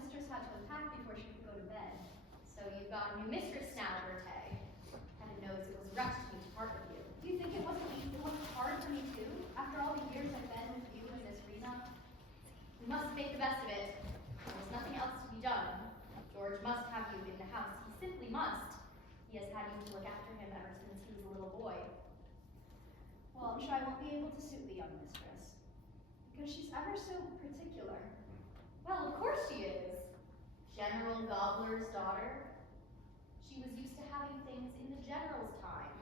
mistress had to unpack before she could go to bed. So you've got a new mistress now, Berte. Heaven knows it was a rush to me to part with you. Do you think it wasn't hard for me too? After all the years I've been with you in this arena? We must make the best of it. There's nothing else to be done. George must have you in the house. He simply must. He has had you to look after him ever since he was a little boy. Well, I'm sure I won't be able to suit the young mistress. Because she's ever so particular. Well, of course she is. General Gabler's daughter. She was used to having things in the general's time.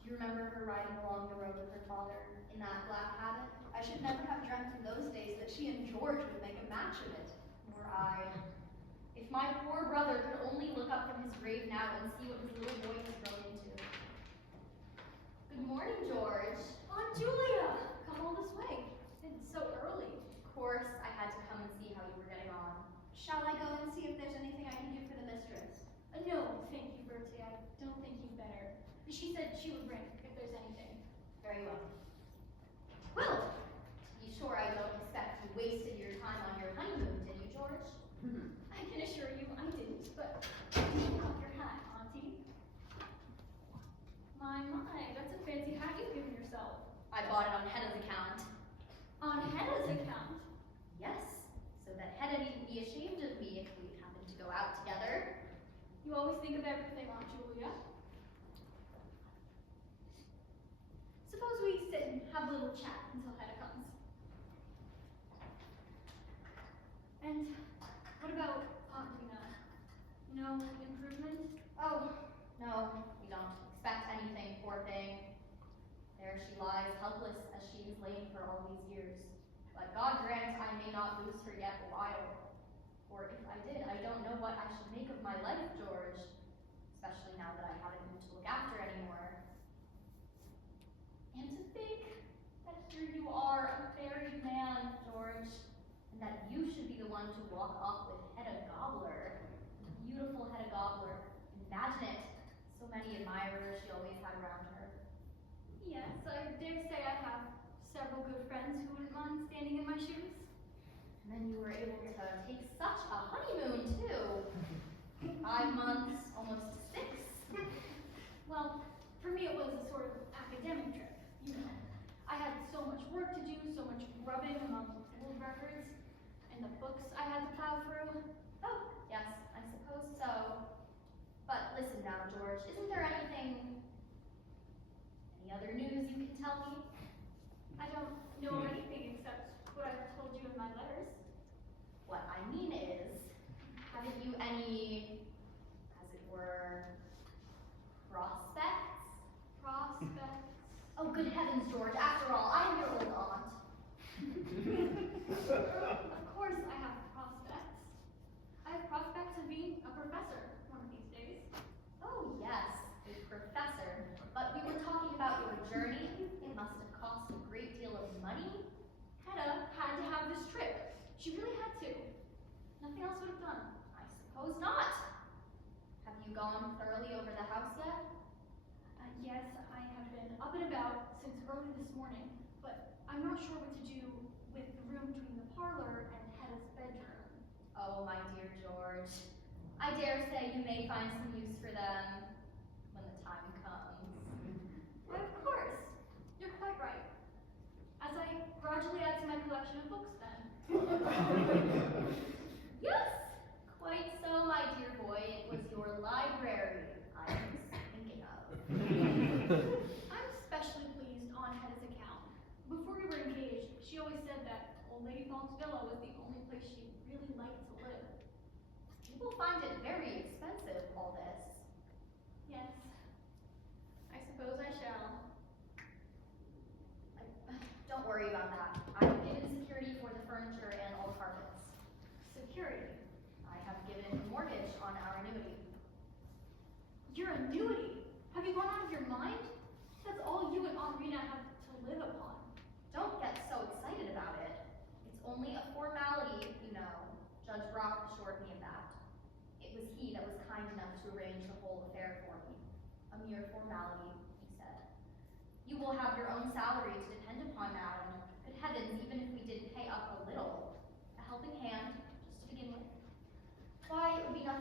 Do you remember her riding along the road with her father in that black habit? I should never have dreamt in those days that she and George would make a match of it. Nor I. If my poor brother could only look up from his grave now and see what his little boy has grown into. Good morning, George. Aunt Julia, come all this way. It's so early. Of course, I had to come and see how you were getting on. Shall I go and see if there's anything I can do for the mistress? No, thank you, Berte. I don't think you'd better. She said she would ring if there's anything. Very well. Well, to be sure, I don't expect you wasted your time on your honeymoon, did you, George? I can assure you I didn't, but take off your hat, Auntie. My, that's a fancy hat you've given yourself. I bought it on Hedda's account. On Hedda's account? Yes, so that Hedda needn't be ashamed of me if we happen to go out together. You always think of everything, Aunt Julia. Suppose we sit and have a little chat until Hedda comes. And what about Aunt Rena? No improvement? Oh, no, we don't expect anything, poor thing. There she lies, helpless as she has lain for all these years. But God grant I may not lose her yet a while. For if I did, I don't know what I should make of my life, George. Especially now that I haven't him to look after anymore. And to think that here you are, a married man, George, and that you should be the one to walk off with Hedda Gabler. Beautiful Hedda Gabler. Imagine it. So many admirers she always had around her. Yes, I dare say I have several good friends who wouldn't mind standing in my shoes. And then you were able to take such a honeymoon, too. 5 months, almost 6. Well, for me it was a sort of academic trip, you know. I had so much work to do, so much grubbing among old records, and the books I had to plow through. Oh, yes, I suppose so. But listen now, George, isn't there any other news you can tell me? I don't know anything except what I've told you in my letters. What I mean is, haven't you any, as it were, prospects? Prospects? Oh, good heavens, George, after all, I am your old aunt. Of course I have prospects. I have prospects of being a professor one of these days. Oh, yes, a professor. But we were talking about your journey. It must have cost a great deal of money. Hedda had to have this trip. She really had to. Nothing else would have done. I suppose not. Have you gone thoroughly over the house yet? Yes, I have been up and about since early this morning, but I'm not sure what to do with the room between the parlor and Hedda's bedroom. Oh, my dear George. I dare say you may find some use for them when the time comes. Why, of course. You're quite right. As I gradually add to my collection of books, then. Yes, quite so, my dear boy. It was your library I was thinking of. I'm especially pleased on Hedda's account. Before we were engaged, she always said that Old Lady Falk's villa was the only place she really liked to live. You will find it very expensive, all this. Yes, I suppose I shall. Don't worry about that. I have given security for the furniture and all carpets. Security? I have given a mortgage on our annuity. Your annuity? Have you gone out of your mind? That's all you and Aunt Rena have to live upon. Don't get so excited about it. It's only a formality, you know. Judge Brack assured me of that. It was he that was kind enough to arrange the whole affair for me. A mere formality, he said. You will have your own salary to depend upon now, and good heavens, even if we did pay up a little, a helping hand, just to begin with.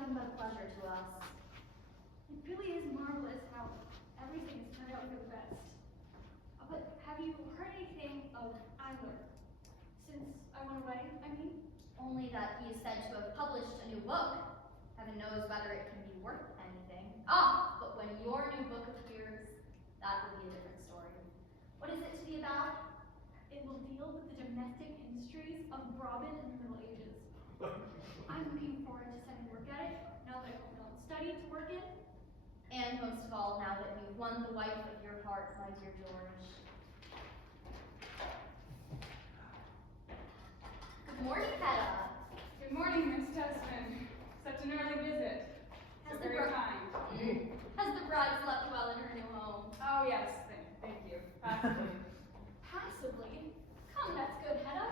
nothing but a pleasure to us. It really is marvelous how everything has turned out for the best. But have you heard anything of Eilert? Since I went away, I mean? Only that he is said to have published a new book. Heaven knows whether it can be worth anything. Ah, but when your new book appears, that will be a different story. What is it to be about? It will deal with the domestic industries of Brabant in the Middle Ages. I'm looking forward to setting work at it, now that I have my own study to work in. And most of all, now that you've won the wife of your heart, my dear George. Good morning, Hedda. Good morning, Miss Tesman. Such an early visit. Has So the very bri- kind. Has the bride slept well in her new home? Oh yes, thank you. Possibly. Passively? Come, that's good, Hedda.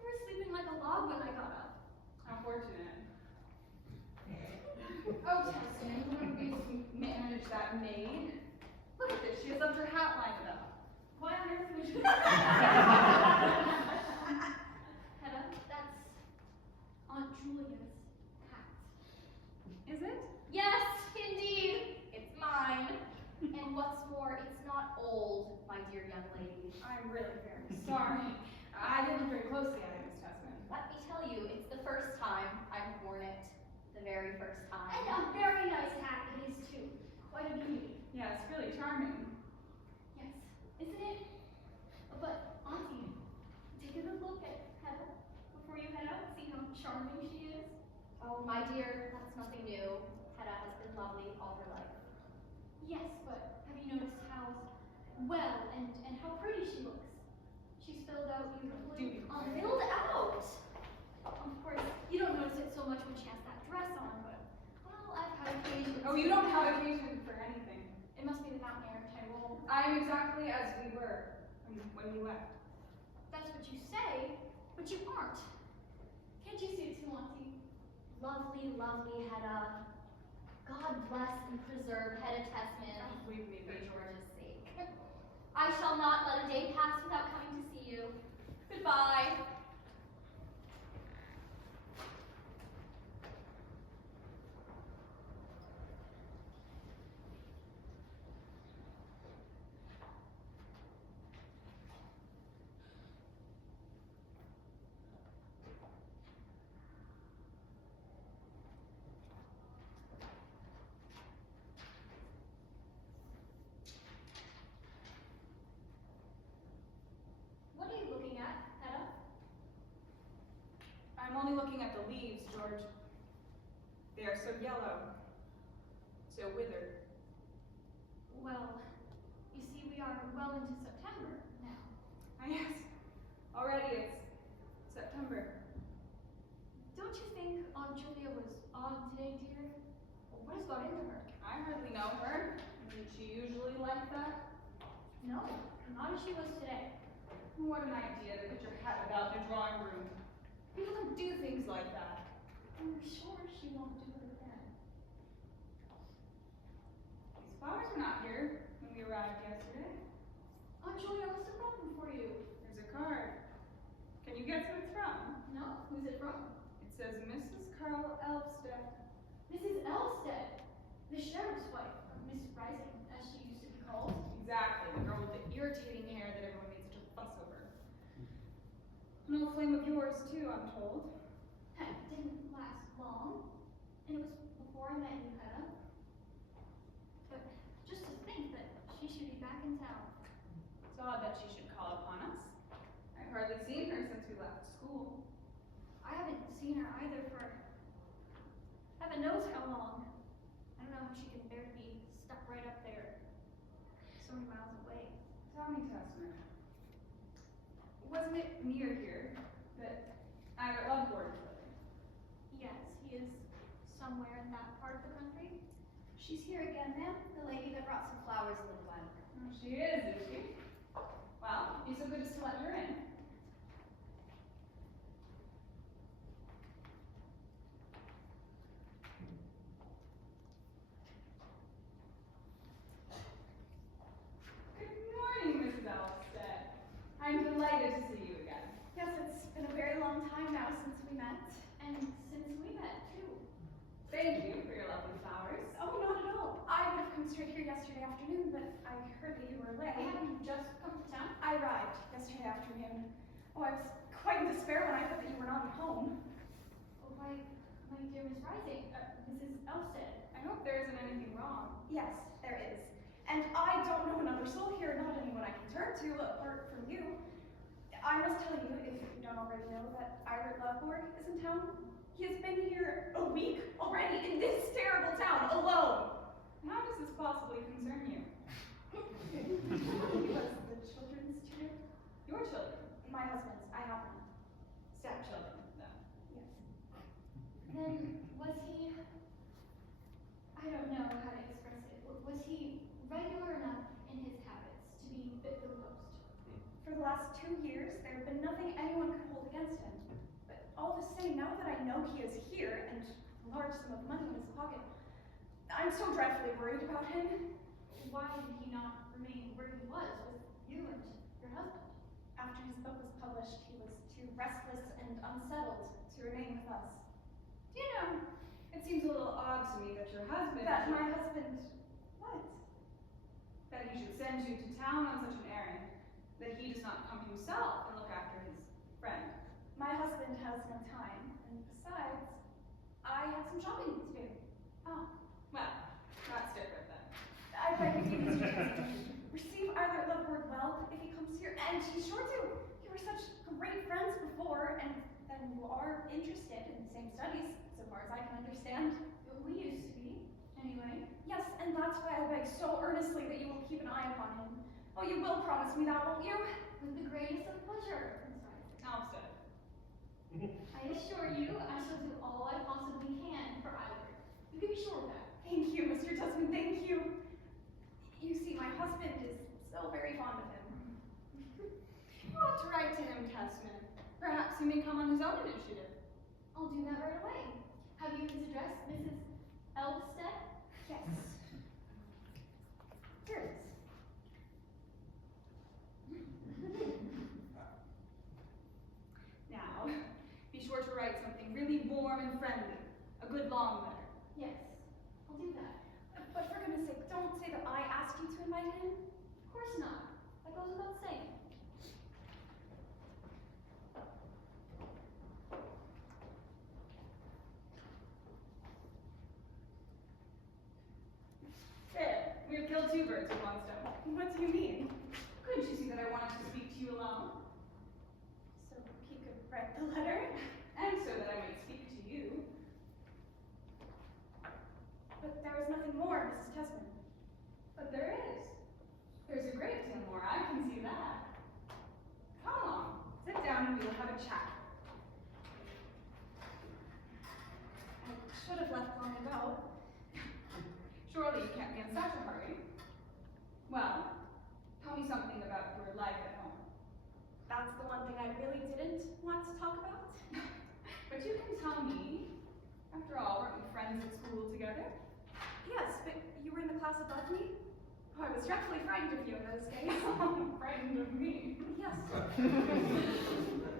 You were sleeping like a log when I got up. How fortunate. Oh, Tesman, wouldn't you manage that maid? Look at this, she has left her hat lined up. Why on earth would you? Hedda, that's Aunt Julia's hat. Is it? Yes, indeed. It's mine. And what's more, it's not old, my dear young lady. I'm really very sorry. I didn't look very closely at it, Miss Tesman. Let me tell you, it's the first time I've worn it. The very first time. And a very nice hat it is too. Quite a beauty. Yeah, it's really charming. Yes, isn't it? But, Auntie, take a good look at Hedda before you head out. See how charming she is. Oh, my dear, that's nothing new. Hedda has been lovely all her life. Yes, but have you noticed how well and how pretty she looks? She's filled out beautifully. Filled out! Of course, you don't notice it so much when she has that dress on, but, well, I've had occasions. Oh, you don't have occasion for anything. It must be the mountain air Tyrol. I'm exactly as we were when we left. That's what you say, but you aren't. Can't you see it too, Auntie? Lovely, lovely Hedda. God bless and preserve Hedda Tesman Leave me for be. George's sake. I shall not let a day pass without coming to see you. Goodbye. What are you looking at, Hedda? I'm only looking at the leaves, George. They are so yellow, so withered. Well, you see, we are well into September now. Ah, yes, already it's September. Don't you think Aunt Julia was odd today, dear? What has got into her? I hardly know her. Isn't she usually like that? No, not as she was today. What an idea to put your hat about in the drawing room. People don't do things like that. I'm sure she won't do it again. These flowers were not here when we arrived yesterday. Aunt Julia must have brought them for you. There's a card. Can you guess who it's from? No, who's it from? It says Mrs. Carl Elvsted. Mrs. Elvsted, the sheriff's wife, Miss Rising, as she used to be called. Exactly, the girl with the irritating hair that everyone made such a fuss over. An old flame of yours, too, I'm told. It didn't last long, and it was before I met you, Hedda. But just to think that she should be back in town. It's odd that she should call upon us. I've hardly seen her since we left school. I haven't seen her either for heaven knows how long. I don't know how she can bear to be stuck right up there, so many miles away. Tell me, Tesman. Wasn't it near here that Eilert Lovborg is living? Yes, he is somewhere in that part of the country. She's here again, ma'am. The lady that brought some flowers a little while ago. Oh, she is she? Well, be so good as to let her in. Good morning, Mrs. Elvsted. I'm delighted to see you again. Yes, it's been a very long time now since we met. And since we met, too. Thank were I late. haven't just come to town. I arrived yesterday afternoon. Oh, I was quite in despair when I heard that you were not at home. Oh, my dear Miss Rising, Mrs. Elvsted. I hope there isn't anything wrong. Yes, there is. And I don't know another soul here, not anyone I can turn to apart from you. I must tell you, if you don't already know, that Eilert Lovborg is in town. He has been here a week already in this terrible town, alone. How does this possibly concern you? He was the children's tutor. Your children? My husband's. I have none. Stepchildren, though. Yes. Then, was he, I don't know how to express it, was he regular enough in his habits to be fit for the post? For the last 2 years, there have been nothing anyone could hold against him. But all the same, now that I know he is here and a large sum of money in his pocket, I'm so dreadfully worried about him. Why did he not remain where he was with you and your husband? After his book was published, he was too restless and unsettled to remain with us. Do you know, it seems a little odd to me that your husband... That my husband... What? That he should send you to town on such an errand, that he does not come himself and look after his friend. My husband has no time, and besides, I have some shopping to do. Oh, well, that's different then. I beg of you, Mr. Tesman, receive Eilert Lovborg well if he comes here, and he's sure to. You were such great friends before, and then you are interested in the same studies, so far as I can understand. We used to be, anyway. Yes, and that's why I beg so earnestly that you will keep an eye upon him. Oh, you will promise me that, won't you? With the greatest of pleasure, Miss Rising. Elvsted. I assure you, I shall do all I possibly can for Eilert. You can be sure of that. Thank you, Mr. Tesman, thank you. You see, my husband is so very fond of him. You ought to write to him, Tesman. Perhaps he may come on his own initiative. I'll do that right away. Have you his address, Mrs. Elvsted? Yes. Here it is. Now, be sure to write something really warm and friendly. A good long letter. Yes, I'll do that. But for goodness sake, don't say that I asked you to invite him. Of course not. That goes without saying. There, we have killed 2 birds with 1 stone. What do you mean? Couldn't you see that I wanted to speak to you alone? So he could write the letter? And so that I might speak to you. But there is nothing more, Mrs. Tesman. But there is. There's a great deal more, I can see that. Come along, sit down and we will have a chat. I should have left long ago. Surely you can't be in such a hurry. Well, tell me something about your life at home. That's the one thing I really didn't want to talk about. But you can tell me. After all, weren't we friends at school together? Yes, but you were in the class above me? Oh, I was dreadfully frightened of you in those days. Frightened of me. Yes.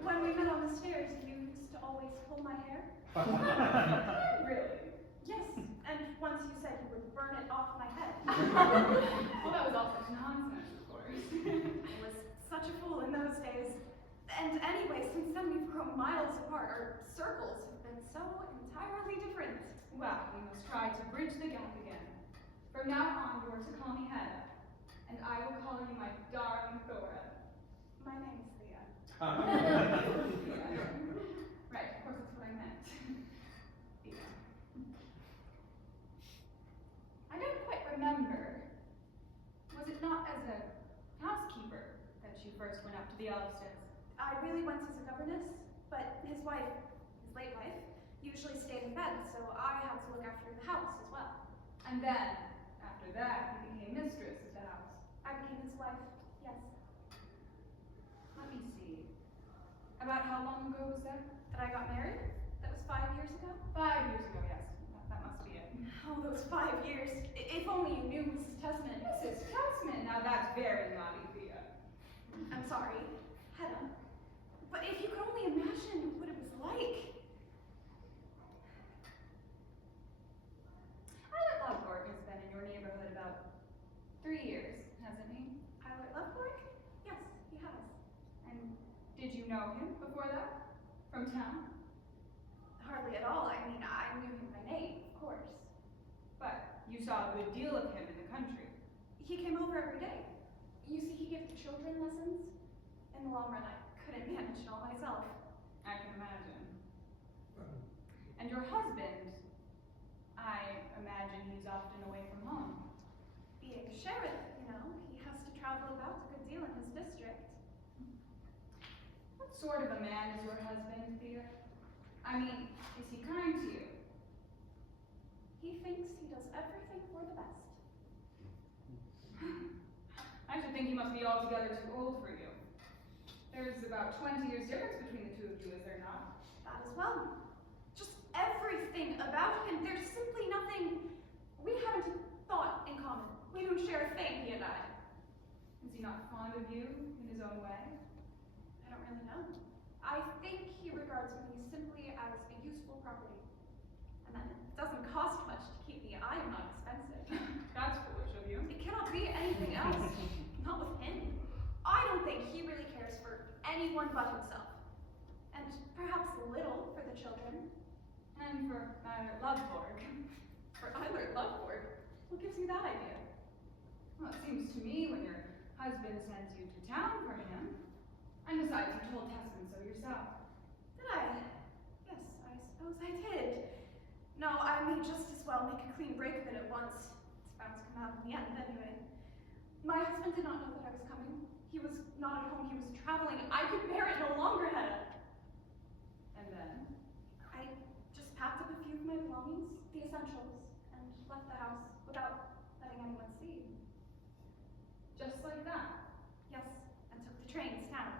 When we met on the stairs, you used to always pull my hair. Really? Yes, and once you said you would burn it off my head. Well, that was all such nonsense, of course. I was such a fool in those days. And anyway, since then we've grown miles apart. Our circles have been so entirely different. Well, we must try to bridge the gap again. From now on, you are to call me Hedda, and I will call you my darling Thora. My name's Thea. Right, of course, that's what I meant. Thea. I don't quite remember. Was it not as a housekeeper that you first went up to the Elvsteds? I really went as a governess, but his wife, his late wife, usually stayed in bed, so I had to look after the house as well. And then, after that, you became mistress of the house. I became his wife, yes. Let me see. About how long ago was that? That I got married? That was 5 years ago? 5 years ago, yes. That must be it. Oh, those 5 years. If only you knew Mrs. Tesman. Mrs. Tesman, now that's very naughty, Thea. I'm sorry, Hedda. But if you could only imagine what it was like. Eilert Lovborg has been in your neighborhood about 3 years, hasn't he? I you saw a good deal of him in the country. He came over every day. You see, he gives the children lessons. In the long run, I couldn't manage it all myself. I can imagine. And your husband, I imagine he's often away from home. Being sheriff, he has to travel about a good deal in his district. What sort of a man is your husband, Thea? I mean, is he kind to you? He thinks he does everything for the best. I should think he must be altogether too old for you. There's about 20 years difference between the two of you, is there not? That as well. Just everything about him. There's simply nothing we haven't thought in common. We don't share a thing, he and I. Is he not fond of you in his own way? I don't really know. I think he regards me simply as a useful property. And then it doesn't cost much to keep me. I am not expensive. That's foolish of you. It cannot be anything else. Not with him. I don't think he really cares for anyone but himself. And perhaps a little for the children. And for Eilert Lovborg. For Eilert Lovborg? What gives you that idea? Well, it seems to me when your husband sends you to town for him. And besides, you told Tesman so yourself. Did I? Yes, I suppose I did. No, I may just as well make a clean break of it at once. It's bound to come out in the end anyway. My husband did not know that I was coming. He was not at home, he was traveling. I could bear it no longer, Hedda. And then? I just packed up a few of my belongings, the essentials, and left the house without letting anyone see. Just like that? Yes, and took the train to town.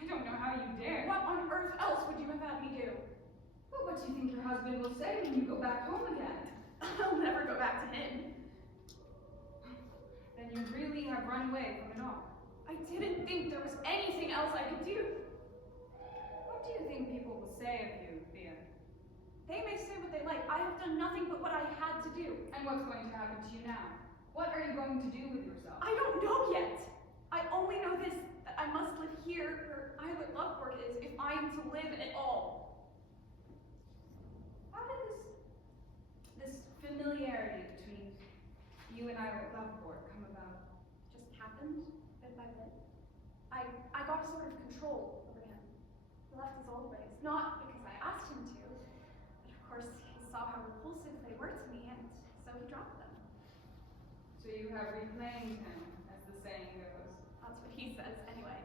I don't know how you dare. What on earth else would you have had me do? But what do you think your husband will say when you go back home again? I'll never go back to him. Then you really have run away from it all. I didn't think there was anything else I could do. What do you think people will say of you, Thea? They may say what they like. I have done nothing but what I had to do. And what's going to happen to you now? What are you going to do with yourself? I don't know yet. I only know this, that I must live here where Eilert Lovborg is if I am to live at all. How did this familiarity between you and Eilert Lovborg come about? Just happened, bit by bit. I got sort of control over him. He left his old ways, not because I asked him to, but of course he saw how repulsive they were to me, and so he dropped them. So you have reclaimed him, as the saying goes. That's what he says, anyway.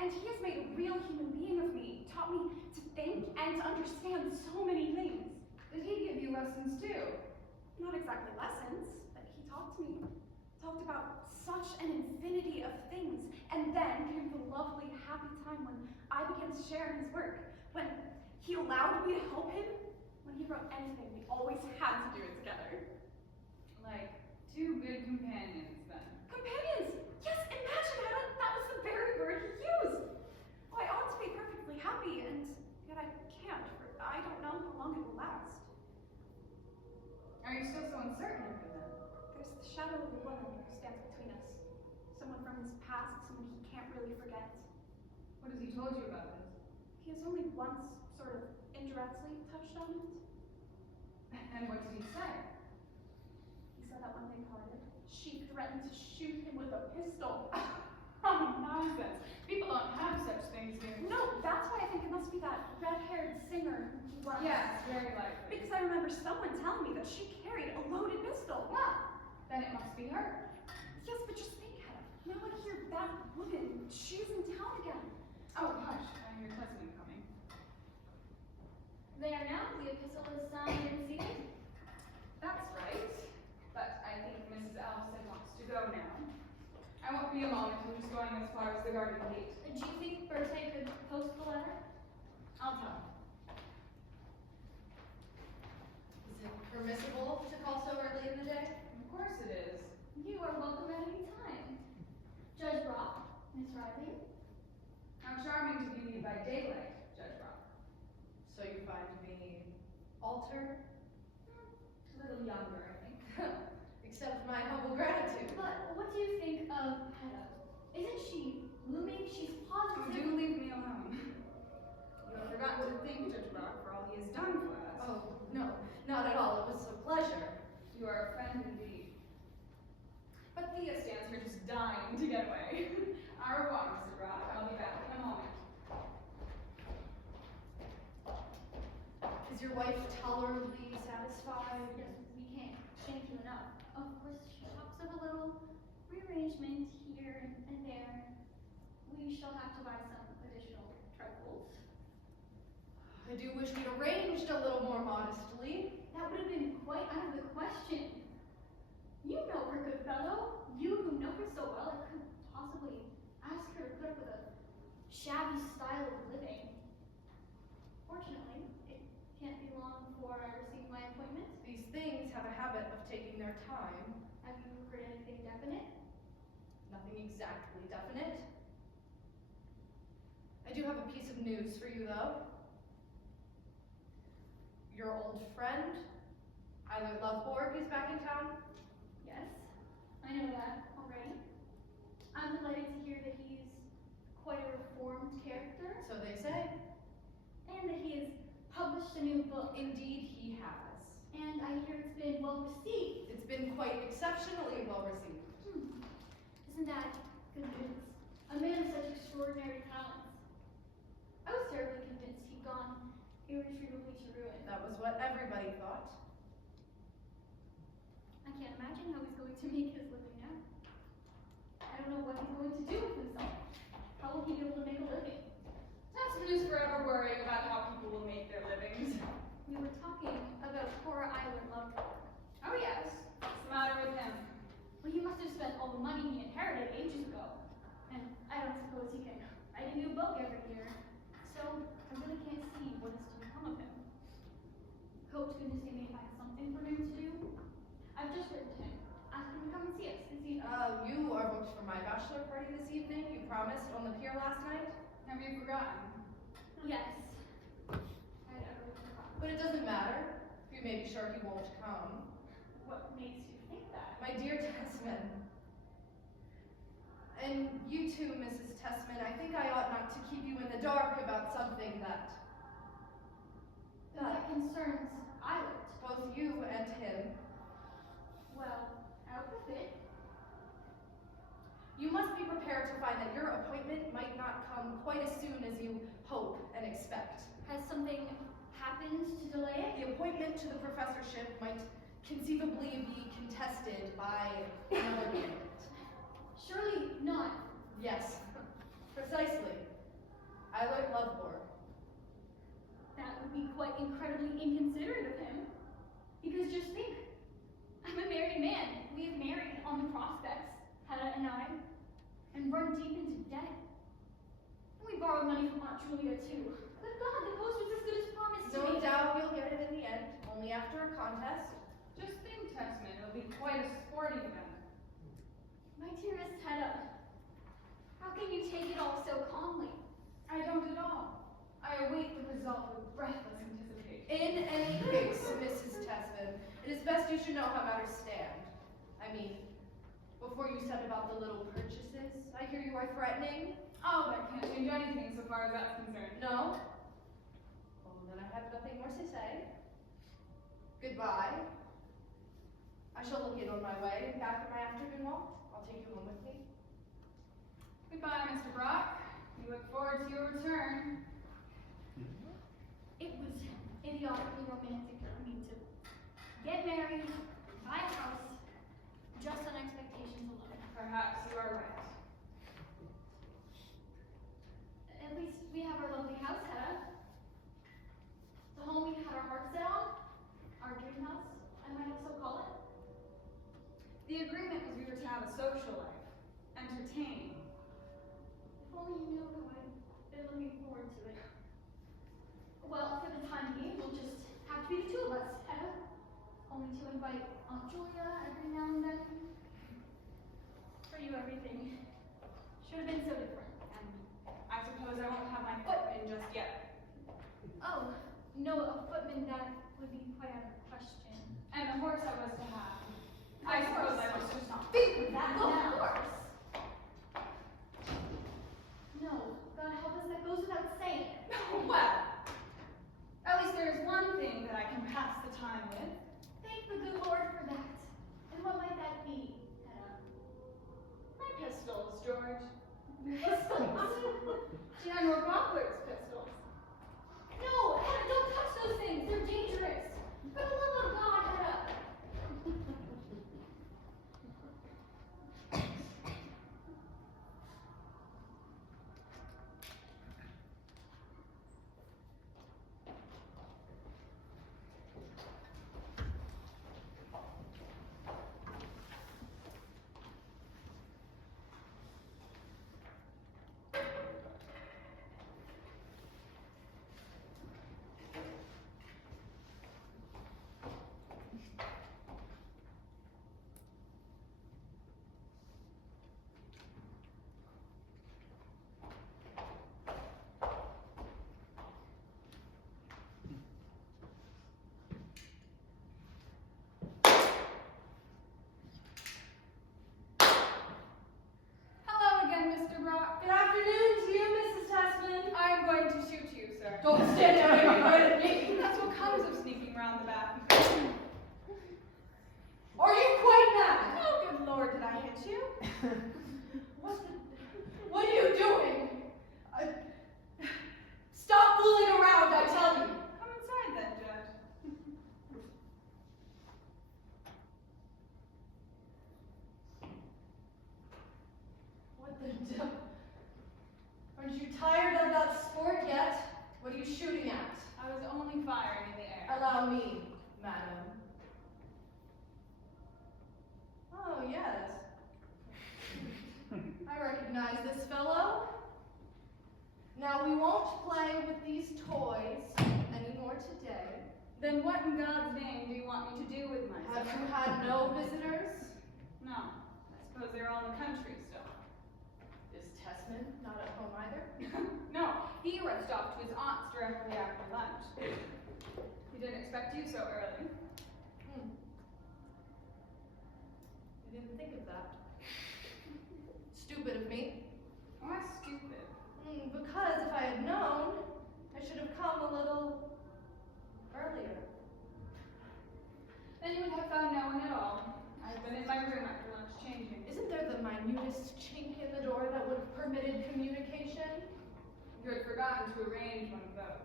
And he has made a real human being of me, taught me to think and to understand so many things. Did he give you lessons too? Not exactly lessons, but he talked to me. Talked about such an infinity of things. And then came the lovely, happy time when I began to share in his work. When he allowed me to help him. When he wrote anything, we always had to do it together. Like two good companions, then. Companions! Yes, imagine that was the very word he used! Oh, I ought to be perfectly happy, and yet I can't, for I don't know how long it will last. Are you still so uncertain of him, then? There's the shadow of a woman who stands between us. Someone from his past, someone he can't really forget. What has he told you about this? He has only once, sort of indirectly, touched on it. And what did he say? He said that when they parted, she threatened to shoot him with a pistol. Oh, Nonsense. People don't have such things here. no, that's why I think it must be that red-haired singer who he was. Yes, very likely. Because I remember someone telling me that she carried a loaded pistol. Well, then it must be her. Yes, but just think, Hedda. Now I hear that woman, she's in town again. Oh, hush. I hear Tesman coming. There now, the epistle is signed and sealed. That's right. But I think Mrs. Elvsted wants to go now. I won't be a moment. I'm just going as far as the garden gate. Do you think Berte could post the letter? I'll tell her. Is it permissible to call so early in the day? Of course it is. You are welcome at any time. Judge Brack, Miss Riley. How charming to be by daylight, Judge Brack. So you find me altered? A little younger, I think. Accept my humble gratitude. But what do you think of Hedda? Isn't she blooming? She's Oh, positive. do leave me alone. You have forgotten to thank Judge Brack for all he has done for us. Oh, no, not at all. It was a pleasure. You are a friend indeed. But Thea stands here just dying to get away. Au revoir, Mr. Brack. I'll be back in a moment. Is your wife tolerably satisfied? Yes, we can't thank you enough. Of course, she talks of a little rearrangement here and there. We shall have to buy some additional trifles. I do wish we'd arranged a little more modestly. That would have been quite out of the question. You know her, good fellow. You who know her so well, I couldn't possibly ask her to put up with a shabby style of living. Fortunately, it can't be long before I receive my appointment. These things have a habit of taking their time. Have you heard anything definite? Nothing exactly definite. I do have a piece of news for you, though. Your old friend, Eilert Lovborg, is back in town. Yes, I know that already. I'm delighted to hear that he's quite a reformed character, So they say. and that he has published a new book. Indeed, he has. And I hear it's been well received. It's been quite exceptionally well received. Isn't that good news? A man of such extraordinary talents. I was terribly convinced he'd gone irretrievably to ruin. That was what everybody thought. I can't imagine how he's going to make his living now. I don't know what he's going to do with himself. How will he be able to make a living? Tesman is forever worrying about how people will make their livings. We were talking about poor Eilert Lovborg. Oh yes, what's the matter with him? Well, he must have spent all the money he inherited ages ago. And I don't suppose he can write a new book every year. So I really can't see what is to become of him. Hope to goodness they may find something for him to do. I've just written to him, asking him to come and see us this evening. You are booked for my bachelor party this evening. You promised on the pier last night. Have you forgotten? Yes. I'd utterly forgotten. But it doesn't matter. You may be sure he won't come. What makes you think that? My dear Tesman. And you too, Mrs. Tesman, I think I ought not to keep you in the dark about something that concerns Eilert. both you and him. Well, out with it. You must be prepared to find that your appointment might not come quite as soon as you hope and expect. Has something happened to delay it? The appointment to the professorship might conceivably be contested by another candidate. Surely not. Yes, precisely. Eilert Lovborg. That would be quite incredibly inconsiderate of him. Because just think, I'm a married man. We have married on the prospects, Hedda and I, and run deep into debt. And we borrowed money from Aunt Julia too. Good God, the post was as good as promised to me. No doubt you'll get it in the end, only after a contest. Just think, Tesman, it'll be quite a sporting event. My dearest Hedda, how can you take it all so calmly? I don't at all. I await the result with breathless anticipation. In any case, Mrs. Tesman, it is best you should know how matters stand. I mean, before you set about the little purchases, I hear you are threatening. Oh, that can't change anything so far as that's concerned. No? Well, then I have nothing more to say. Goodbye. I shall look in on my way back from my afternoon walk. I'll take you home with me. Goodbye, Mr. Brack. We look forward to your return. It was idiotically romantic of me to get married, buy a house, just on expectations alone. Perhaps you are right. At least we have our lovely house, Hedda. The home we had our hearts set on. Our dream house, I might also call it. The agreement was we were to have a social life, entertain. If only you knew how I've been looking forward to it. Well, for the time being, we'll just have to be the two of us, Hedda. Only to invite Aunt Julia every now and then. For you, everything should have been so different. And I suppose I won't have my foot in just yet. Oh, no, a footman, that would be quite out of the question. And the horse I was to have. I suppose I must just not Think of that now. of course. No, God help us, that goes without saying. Well, at least there is one thing that I can pass the time with. Thank the good Lord for that. General Butler's pistols. No, Hedda, don't touch those things. They're dangerous. For the love of God, Hedda. Hello again, Mr. Brack. Good afternoon to you, Mrs. Tesman. I am going to shoot you, sir. Don't stand there aiming right at me. That's what comes of sneaking around the back. Are you quite mad? Oh, good Lord, did I hit you? What are you doing? Stop fooling around, I tell you. Come inside then, Judge. What the devil? Aren't you tired of that sport yet? What are you shooting at? I was only firing in the air. Allow me, madam. Oh, yes. I recognize this fellow. Now, we won't play with these toys anymore today. Then what in God's name do you want me to do with myself? Have you had no visitors? No. I suppose they're all in the country still. Is Tesman not at home either? No, he rushed off to his aunt's directly after lunch. He didn't expect you so early. I didn't think of that. Stupid of me. Why stupid? Because if I had known, I should have come a little earlier. Then you would have found no one at all. I've been in my room after lunch changing. Isn't there the minutest chink in the door that would have permitted communication? You had forgotten to arrange one of those.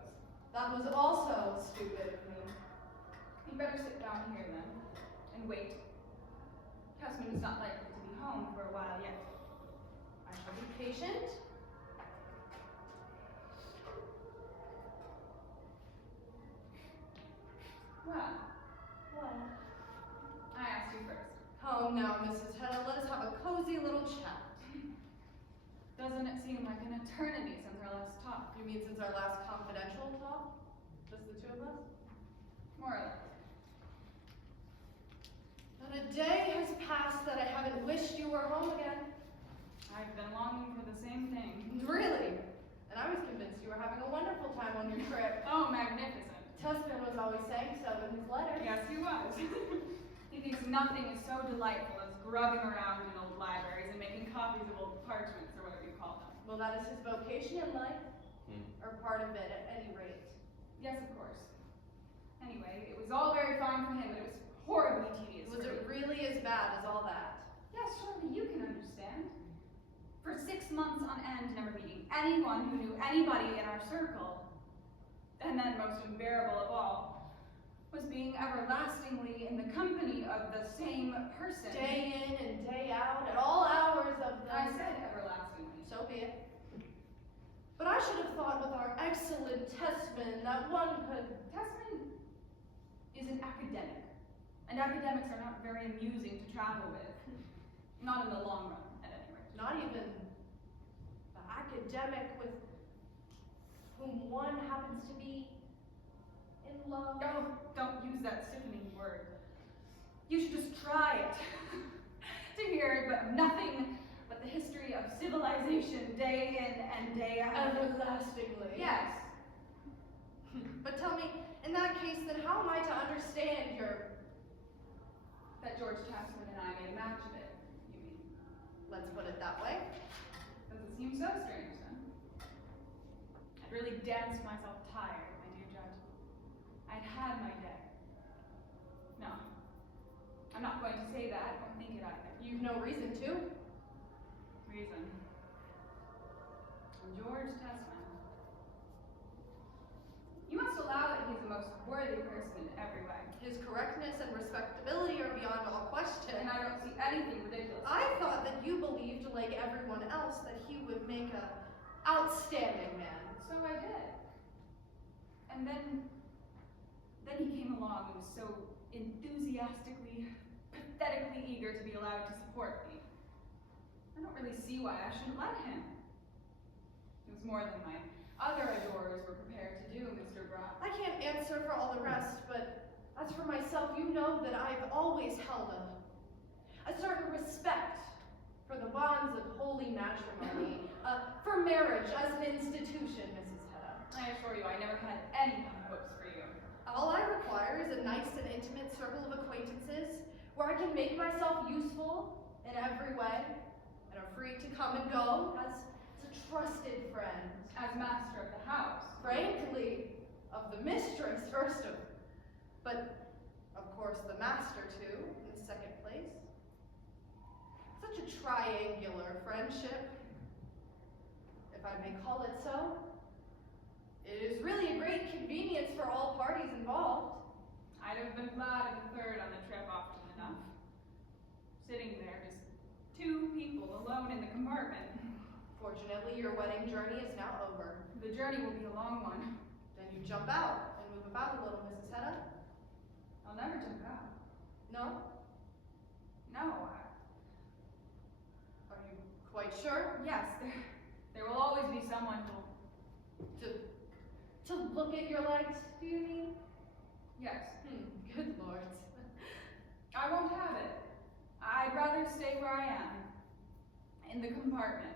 That was also stupid of me. You'd better sit down here then, and wait. Tesman is not likely to be home for a while yet. I shall be patient. Well, Well, I asked you first. come now, Mrs. Hedda, let us have a cozy little chat. Doesn't it seem like an eternity since our last talk? You mean since our last confidential talk? Just the two of us? More or less. Not a day has passed that I haven't wished you were home again. I've been longing for the same thing. Really? And I was convinced you were having a wonderful time on your trip. Oh, magnificent. Tesman was always saying so in his letters. Yes, he was. He thinks nothing is so delightful as grubbing around in old libraries and making copies of old parchments or whatever you call them. Well, that is his vocation in life, or part of it at any rate. Yes, of course. Anyway, it was all very fine for him, but it was horribly tedious. Was for it me. really as bad as all that? Yes, surely you can understand. For 6 months on end, never meeting anyone who knew anybody in our circle, and then most unbearable of all, was being everlastingly in the company of the same person. Day in and day out, at all hours of the... I said everlastingly. So be it. But I should have thought with our excellent Tesman that one could... Tesman is an academic, and academics are not very amusing to travel with. Not in the long run, at any rate. Not even the academic with whom one happens to be in love. Oh, don't use that sickening word. You should just try it. To hear but nothing but the history of civilization day in and day out. Everlastingly. Yes. But tell me, in that case, then how am I to understand your... That George Tesman and I made a match of it, you mean? Let's put it that way. Doesn't seem so strange, then. I'd really danced myself tired, my dear Judge. I'd had my day. No. I'm not going to say that or think it either. You've no reason to. Reason. And George Tesman. His correctness and respectability are beyond all question. And I don't see anything ridiculous. I thought that you believed, like everyone else, that he would make a outstanding man. So I did. And then he came along and was so enthusiastically, pathetically eager to be allowed to support me. I don't really see why I shouldn't let him. It was more than my other adorers were prepared to do, Mr. Brack. I can't answer for all the rest, but as for myself, you know that I've always held a certain respect for the bonds of holy matrimony, for marriage as an institution, Mrs. Hedda. I assure you, I never had any hopes for you. All I require is a nice and intimate circle of acquaintances where I can make myself useful in every way and are free to come and go as a trusted friend. As master of the house. Frankly, of the mistress first of, but of course the master too, in the second place. Such a triangular friendship, if I may call it so. It is really a great convenience for all parties involved. I'd have been glad of a third on the trip often enough. Sitting there, just two people alone in the compartment. Fortunately, your wedding journey is now over. The journey will be a long one. Then you jump out and move about a little, Mrs. Hedda. I'll never jump out. No? No, Are you quite sure? yes, there will always be someone who'll, To look at your legs, do you mean? yes. Good lord. I won't have it. I'd rather stay where I am. In the compartment.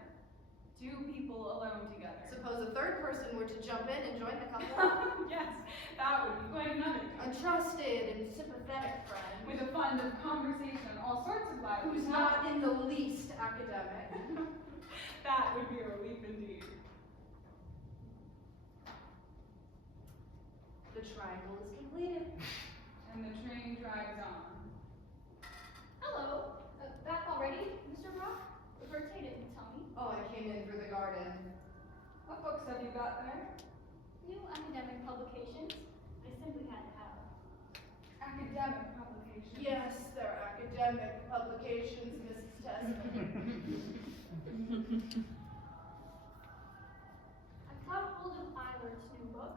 Two people alone together. Suppose a third person were to jump in and join the couple? Yes, that would be quite another A thing. trusted and sympathetic friend. With a fund of conversation on all sorts of lives. Who's not in the least academic. That would be a relief indeed. The triangle is completed. And the train drives on. Hello. Back already, Mr. Brack? Berte didn't tell me. Oh, I came in through the garden. What books have you got there? New academic publications. I simply had to have. Academic publications. Yes, they're academic publications, Mrs. Tesman. I've caught hold of Eilert's new book.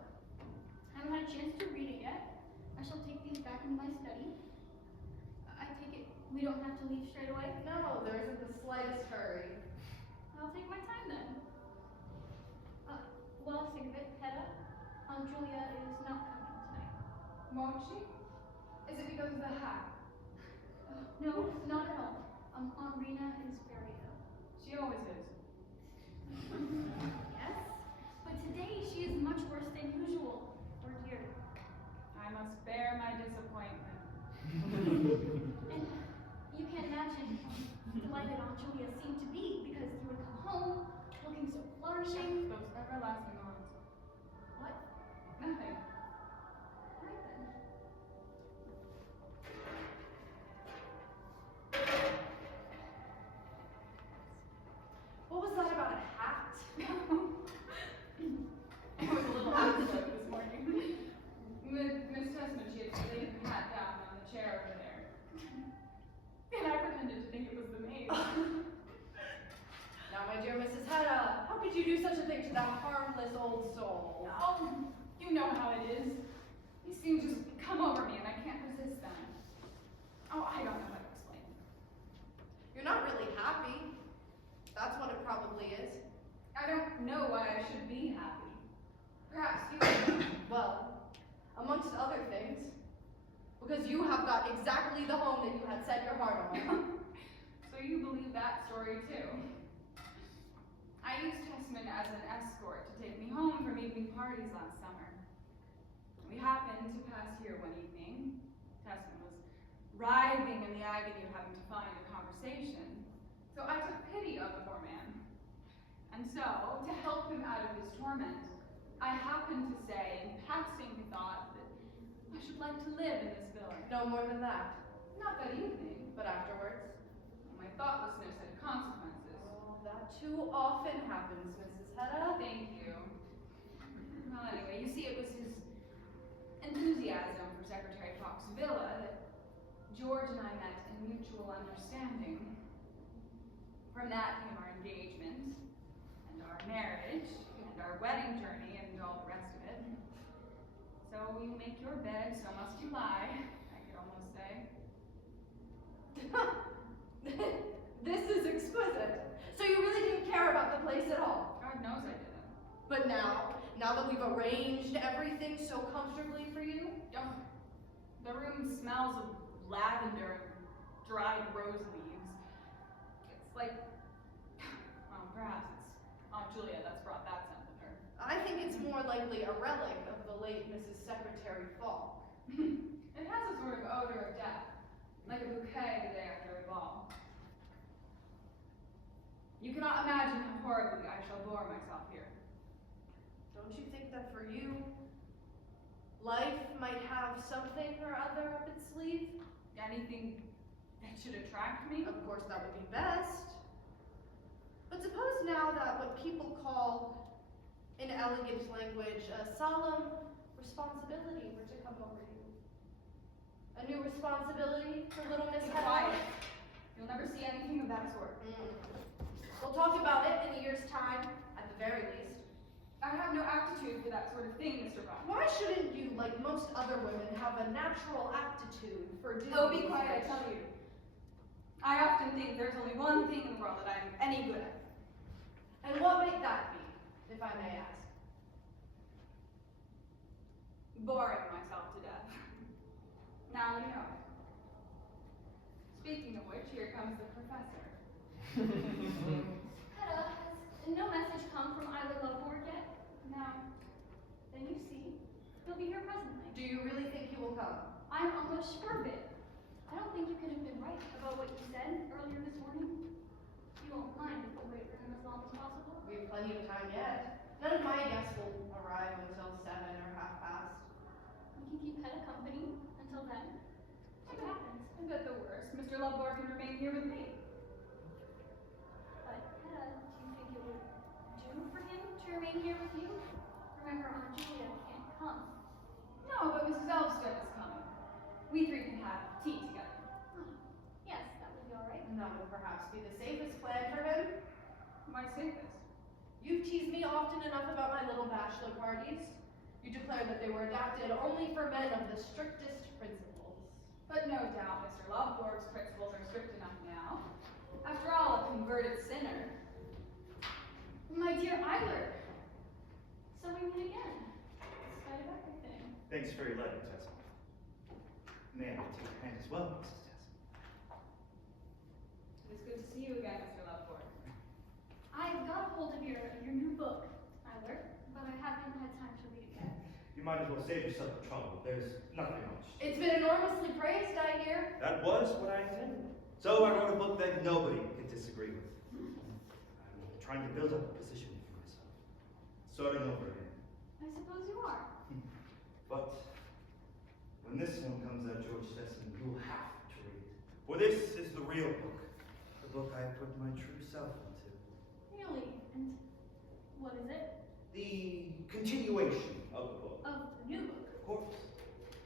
I haven't had a chance to read it yet. I shall take these back into my study. I take it we don't have to leave straight away? No, there isn't the slightest hurry. I'll take my time then. Well, think of it, Hedda. Aunt Julia is not coming tonight. Won't she? Is it because of the hat? No, not at all. Aunt Rena is very ill. She always is. Yes, but today she is much worse than usual. Poor dear. I must bear my disappointment. And you can't imagine how delighted Aunt Julia seemed to be because you would come home looking so flourishing. Those everlasting arms. What? Nothing. Right then. What was that about a hat? I was a little out this morning. Miss Tesman, she had laid her hat down on the chair over there. And I pretended to think it was the maid. Now, my dear Mrs. Hedda, how could you do such a thing to that harmless old soul? Oh, you know how it is. These things just come over me and I can't resist them. Oh, I don't know how to explain. You're not really happy. That's what it probably is. I don't know why I should be happy. Perhaps you. Well, amongst other things, because you have got exactly the home that you had set your heart on. So you believe that story too? I used Tesman as an escort to take me home from evening parties last summer. We happened to pass here one evening. Tesman was writhing in the agony of having to find a conversation. So I took pity on the poor man. And so, to help him out of his torment, I happened to say in passing thought that I should like to live in this villa. No more than that. Not that evening, But afterwards? my thoughtlessness had consequences. Oh, that too often happens, Mrs. Hedda. Thank you. Well, anyway, you see, it was his enthusiasm for Secretary Fox's villa George and I met in mutual understanding. From that came our engagement, and our marriage, and our wedding journey, and all the rest of it. So you make your bed, so must you lie, I could almost say. This is exquisite. So you really didn't care about the place at all? God knows I didn't. But now that we've arranged everything so comfortably for you? Don't. The room smells of lavender and dried rose leaves. It's like, well, perhaps it's Aunt Julia that's brought that scent with her. I think it's more likely a relic of the late Mrs. Secretary Falk. It has a sort of odor of death, like a bouquet the day after a ball. You cannot imagine how horribly I shall bore myself here. Don't you think that for you, life might have something or other up its sleeve? Anything that should attract me? Of course, that would be best. But suppose now that what people call, in elegant language, a solemn responsibility were to come over you. A new responsibility for little Miss Be Hedda? quiet. You'll never see anything of that sort. We'll talk about it in a year's time, at the very least. I have no aptitude for that sort of thing, Mr. Brack. Why shouldn't you, like most other women, have a natural aptitude for doing Oh, be quiet, I things? tell you. I often think there's only one thing in the world that I'm any good at. And what might that be, if I may ask? Boring myself to death. Now you know it. Speaking of which, here comes the professor. Hedda, has no message come from Eilert Lovborg yet? No. Then you see, he'll be here presently. Do you really think he will come? I'm almost sure of it. I don't think you could have been right about what you said earlier this morning. You won't mind if we wait for him as long as possible? We have plenty of time yet. None of my guests will arrive until 7 or half past. We can keep Hedda company until then. See what happens. And at the worst, Mr. Lovborg can remain here with me. But Hedda, do you think it would do for him to remain here with you? Remember, Aunt Julia can't come. No, but Mrs. Elvsted is coming. We three can have tea together. Yes, that would be all right. And that would perhaps be the safest plan for him. My safest. You've teased me often enough about my little bachelor parties. You declared that they were adapted only for men of the strictest principles. But no doubt Mr. Lovborg's principles are strict enough now. After all, a converted sinner. My dear Eilert, so we meet again, in spite of everything. Thanks for your letter, Tesman. May I take your hand as well, Mrs. Tesman? It is good to see you again, Mr. Lovborg. I got a hold of your new book, Eilert, but I haven't had time to read it yet. You might as well save yourself the trouble. There's nothing much. It's been enormously praised, I hear. That was what I intended. So I wrote a book that nobody could disagree with. I'm trying to build up a position for myself. Starting over again. I suppose you are. But when this one comes out, George Tesman, you'll have to read it. For this is the real book. The book I put my true self into. Really? And what is it? The continuation of the book. Of the new book. Of course.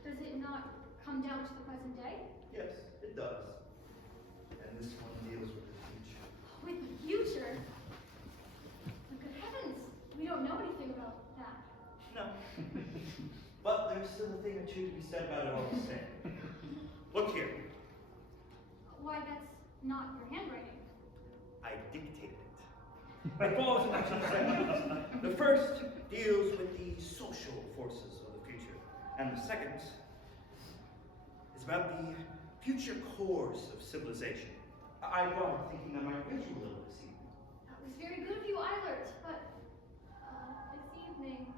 Does it not come down to the present day? Yes, it does. And this one deals with the future. With the future? Oh, good heavens, we don't know anything about that. No. But there's still a thing or two to be said about it all the same. Look here. Why, that's not your handwriting. I dictated it. It falls into two sections. The first deals with the social forces of the future, and the second is about the future course of civilization. I brought it thinking I might read you a little this evening. That was very good of you, Eilert, but this evening,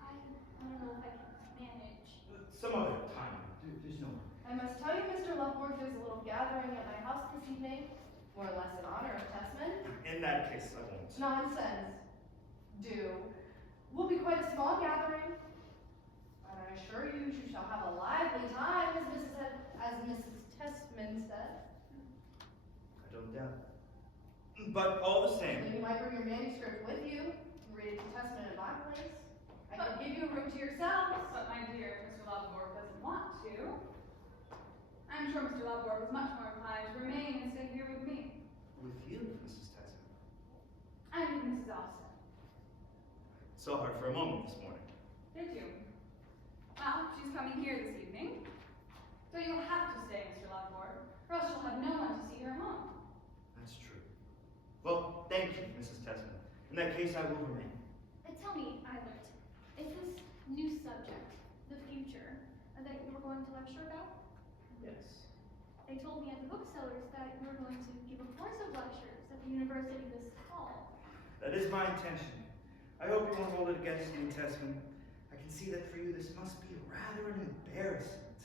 I don't know if I can manage. Some other time. There's no. I must tell you, Mr. Lovborg, there's a little gathering at my house this evening, more or less in honor of Tesman. In that case, I won't. Nonsense. Do. Will be quite a small gathering. And I assure you, you shall have a lively time, as Mrs. Tesman said. I don't doubt. But all the same. And you might bring your manuscript with you, and read it to Tesman at my place. I could give you a room to yourselves. But my dear, Mr. Lovborg doesn't want to. I'm I'm sure Mr. Lovborg was much more inclined to remain and stay here with me. With you, Mrs. Tesman. And with Mrs. Olson. Saw her for a moment this morning. Did you? Well, she's coming here this evening. So you'll have to stay, Mr. Lovborg, or else you'll have no one to see her home. That's true. Well, thank you, Mrs. Tesman. In that case, I will remain. Tell me, Eilert, is this new subject, the future, that you were going to lecture about? Yes. They told me at the booksellers that you were going to give a course of lectures at the university this fall. That is my intention. I hope you won't hold it against me, Tesman. I can see that for you this must be rather an embarrassment.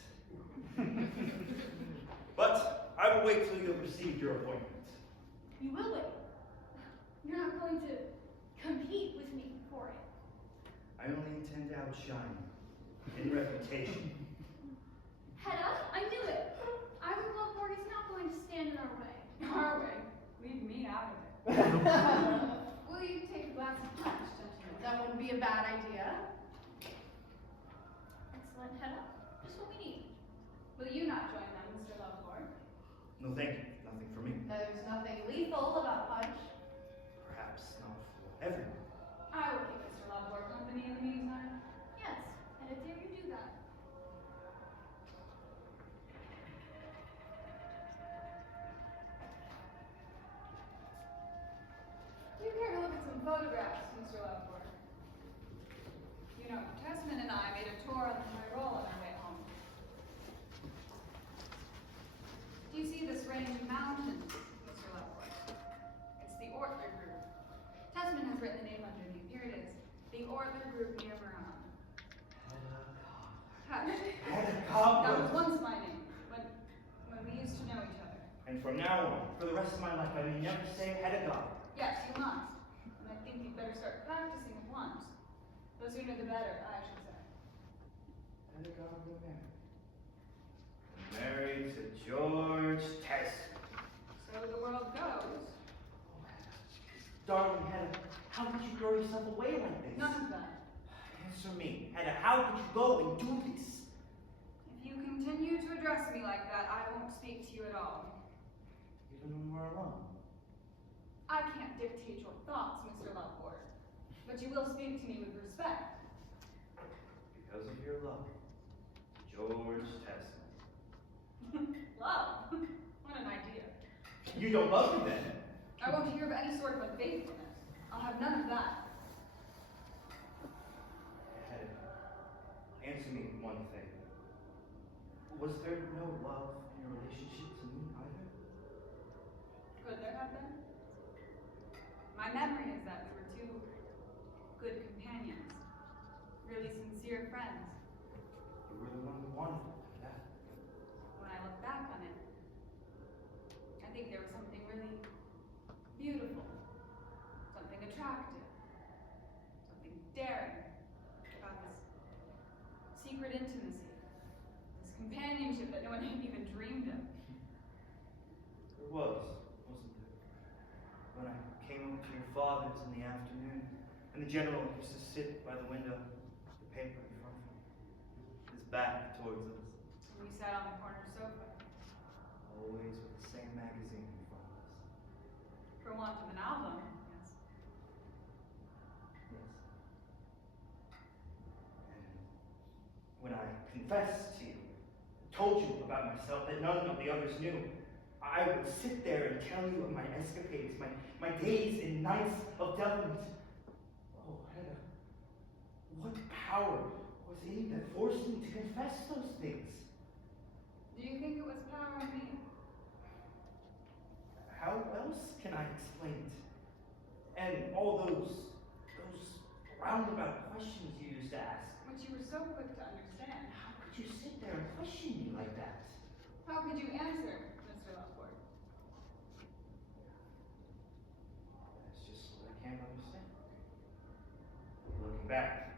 But I will wait till you have received your appointment. You will wait. You're not going to compete with me for it. I only intend to outshine in reputation. Hedda, I knew it. Eilert Lovborg is not going to stand in our way. Our way. Leave me out of it. Will you take a glass of punch, gentlemen? That wouldn't be a bad idea. Excellent, Hedda. Just what we need. Will you not join them, Mr. Lovborg? No, thank you. Nothing for me. There's nothing lethal about punch. Perhaps not for everyone. I will keep Mr. Lovborg company in the meantime. Yes, and I dare you do that. Do you care to look at some photographs, Mr. Lovborg? You know, Tesman and I made a tour on the Tyrol on our way home. Do you see this range of mountains, Mr. Lovborg? It's the Ortler group. Tesman has written the name underneath. Here it is. The Ortler group near Verona. Hush. Hedda That Gabler. was once my name, when we used to know each other. And from now on, for the rest of my life, I may never say Hedda Gabler. Yes, you must. And I think you'd better start practicing at once. The sooner the better, I should say. Hedda Gabler married to George Tesman. So the world goes. Darling Hedda, how could you throw yourself away like this? None of that. Answer me, Hedda, how could you go and do this? If you continue to address me like that, I won't speak to you at all. Even when we're alone. I can't dictate your thoughts, Mr. Lovborg, but you will speak to me with respect. Because of your love, George Tesman. Love? What an idea. You don't love me then? I won't hear of any sort of unfaithfulness. I'll have none of that. Hedda, answer me one thing. Was there no love in your relationship to me either? Could there have been? My memory is that we were two good companions, really sincere friends. You were the one who wanted that. When I look back on it, I think there was something really beautiful, something attractive, something daring about this secret intimacy, this companionship that no one had even dreamed of. There was, wasn't there? When I came up to your father's in the afternoon, and the general used to sit by the window, the paper in front of him, his back towards us, And we sat on the corner sofa, always with the same magazine in front of us. for want of an album, yes. Yes. And when I confessed to you, told you about myself that none of the others knew, I would sit there and tell you of my escapades, my days and nights of devilment. Oh, Hedda, what power was in you that forced me to confess those things? Do you think it was power in me? How else can I explain it? And all those roundabout questions you used to ask. Which you were so quick to understand. How could you sit there and question me like that? How could you answer, Mr. Lovborg? That's just what I can't understand. Looking back.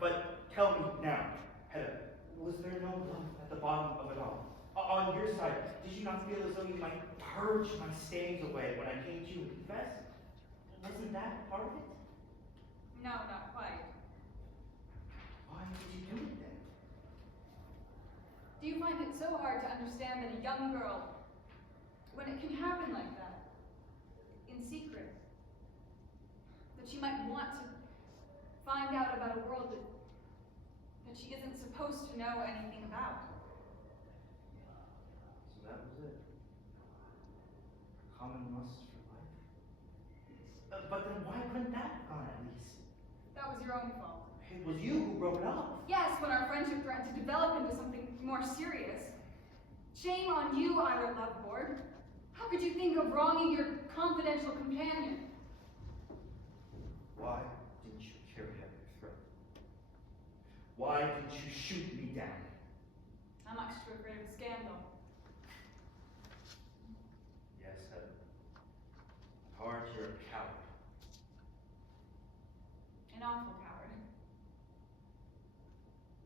But tell me now, Hedda, was there no love at the bottom of it all? On your side, did you not feel as though you might purge my stains away when I came to you and confessed? Wasn't that part of it? No, not quite. Why did you do it then? Do you find it so hard to understand that a young girl, when it can happen like that, in secret, that she might want to find out about a world that she isn't supposed to know anything about? So that was it. Common lust for life. But then why couldn't that have gone at least? That was your own fault. It was you who broke it off. Yes, when our friendship threatened to develop into something more serious. Shame on you, Eilert Lovborg. How could you think of wronging your confidential companion? Why didn't you carry out your threat? Why didn't you shoot me down? I'm much too afraid of scandal. Yes, Hedda. At heart, you're a coward. An awful coward.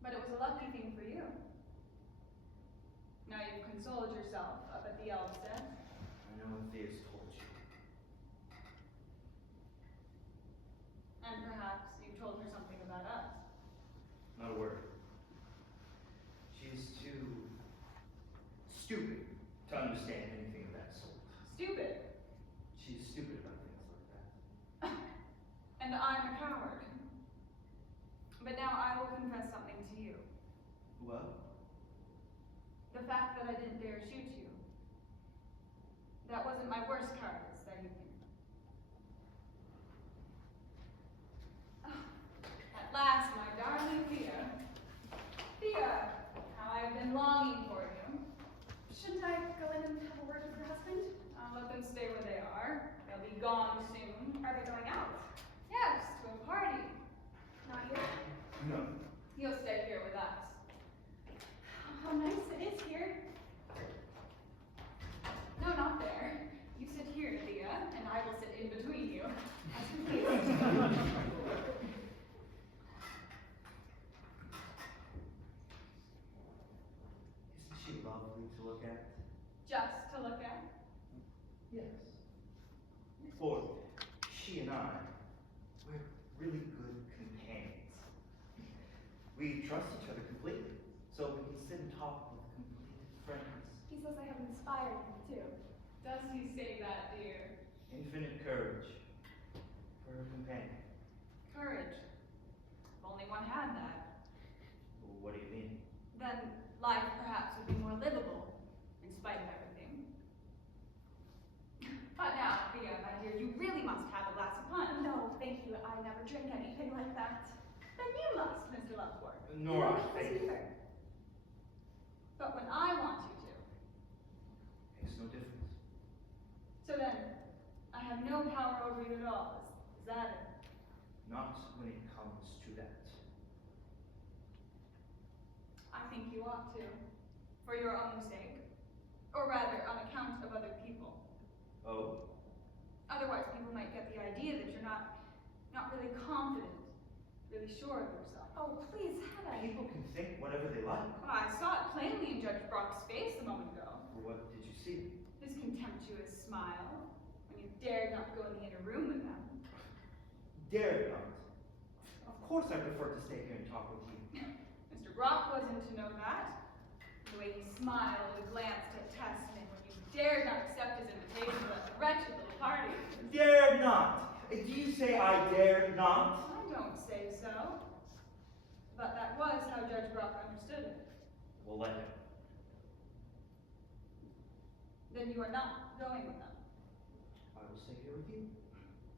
But it was a lucky thing for you. Now you've consoled yourself up at the Elvsted. I know what Thea's told you. And perhaps you've told her something about us. Not a word. She's too stupid to understand anything of that sort. Stupid. She's stupid about things like that. And I'm a coward. But now I will confess something to you. Well, The fact that I didn't dare shoot you. That wasn't my worst cowardice that evening. At last, my darling Thea. Thea, how I've been longing for you. Shouldn't I go in and have a word with your husband? I'll let them stay where they are. They'll be gone soon. Are they going out? Yes, to a party. Not yet. no. He'll stay here with us. How nice it is here. No, not there. You sit here, Thea, and I will sit in between you. As you please. Isn't she lovely to look at? Just to look at. Yes. For she and I, we're really good companions. We trust each other completely, so we can sit and talk with complete friends. He says I have inspired him too. Does he say that, dear? Infinite courage for a companion. Courage. If only one had that. Well, what do you mean? Then life perhaps would be more livable, in spite of everything. But now, Thea, my dear, you really must have a glass of punch. No, thank you. I never drink anything like that. Then you must, Mr. Lovborg. Nor I He think. doesn't either. But when I want you to. Makes no difference. So then, I have no power over you at all. Is that it? Not when it comes to that. I think you ought to. For your own sake. Or rather, on account of other people. Oh? Otherwise, people might get the idea that you're not really confident, really sure of yourself. Oh, please, Hedda. People can think whatever they like. Well, I saw it plainly in Judge Brock's face a moment ago. Well, what did you see? His contemptuous smile, when you dared not go in the inner room with them. Dare not. Of course I prefer to stay here and talk with you. Mr. Brock wasn't to know that. The way he smiled and glanced at Tesman when you dared not accept his invitation to that wretched little party. Dare not! Do you say I dare not? I don't say so. But that was how Judge Brock understood it. Well, let him. Then you are not going with them. I will stay here with you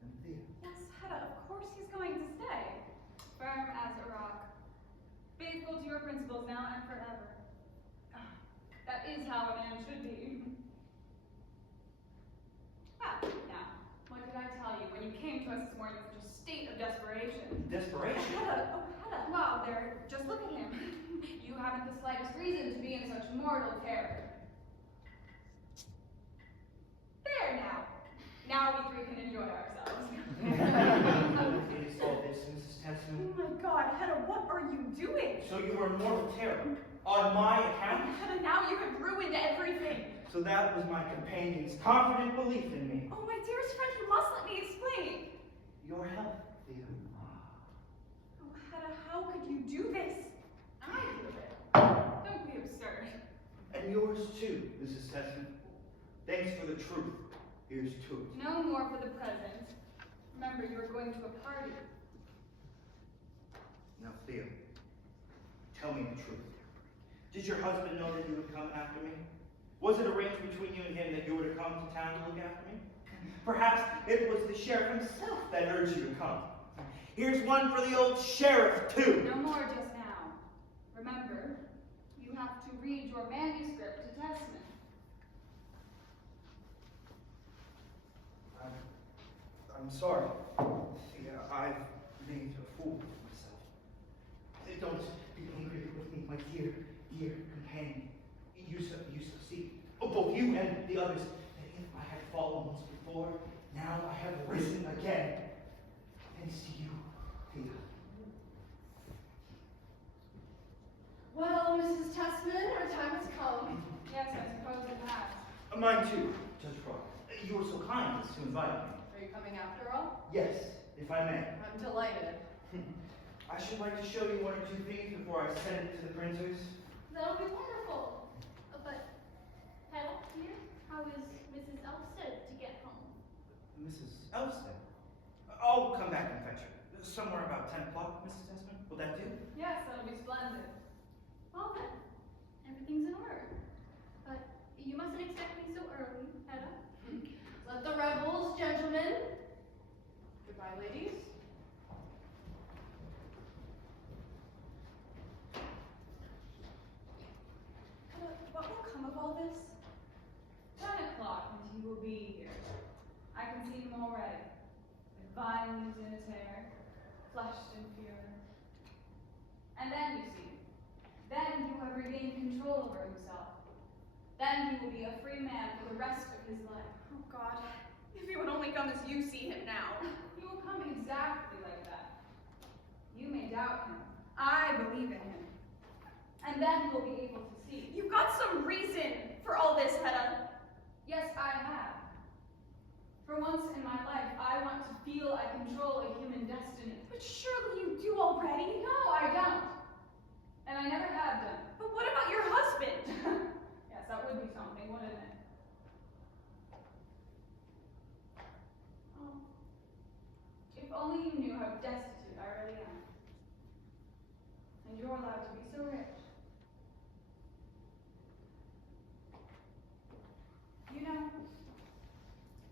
and Thea. Yes, Hedda, of course he's going to stay. Firm as a rock. Faithful to your principles now and forever. Ah, that is how a man should be. Well, now, what did I tell you when you came to us this morning in such a state of desperation? Desperation? Hedda, oh, Hedda. Well, there, just look at him. You haven't the slightest reason to be in such mortal terror. There now. Now we three can enjoy ourselves. Please solve this, Mrs. Tesman. Oh my God, Hedda, what are you doing? So you were in mortal terror on my account? Hedda, now you have ruined everything. So that was my companion's confident belief in me. Oh, my dearest friend, you must let me explain. Your health, Thea. Oh, Hedda, how could you do this? I do it. Don't be absurd. And yours too, Mrs. Tesman. Thanks for the truth. Here's to it. No more for the present. Remember, you are going to a party. Now, Thea, tell me the truth. Did your husband know that you would come after me? Was it arranged between you and him that you were to come to town to look after me? Perhaps it was the sheriff himself that urged you to come. Here's one for the old sheriff, too. No more just now. Remember, you have to read your manuscript to Tesman. I'm sorry. Thea, I've made a fool of myself. Don't be angry with me, my dear companion. You see, both you and the others, that if I had fallen once before, now I have risen again. Thanks to you, Thea. Well, Mrs. Tesman, our time has come. Yes, I suppose it has. Mine too, Judge Brack. You were so kind as to invite me. Are you coming after all? Yes, if I may. I'm delighted. I should like to show you one or two things before I send it to the printers. That'll be wonderful. But, Hedda, here, how is Mrs. Elvsted to get home? Mrs. Elvsted? I'll come back and fetch her. Somewhere about 10 o'clock, Mrs. Tesman. Will that do? Yes, that'll be splendid. Well then, everything's in order. But you mustn't expect me so early, Hedda. Let the rebels, gentlemen. Goodbye, ladies. What will come of all this? 10 o'clock and he will be here. I can see him already. With vines in his hair, flushed in fury. And then you see, then he will have regained control over himself. Then he will be a free man for the rest of his life. Oh God, if he would only come as you see him now. He will come exactly like that. You may doubt him. I believe in him. And then we'll be able to see. You've got some reason for all this, Hedda. Yes, I have. For once in my life, I want to feel I control a human destiny. But surely you do already. No, I don't. And I never have done. But what about your husband? Yes, that would be something, wouldn't it? Oh, if only you knew how destitute I really am. And you're allowed to be so rich. You know,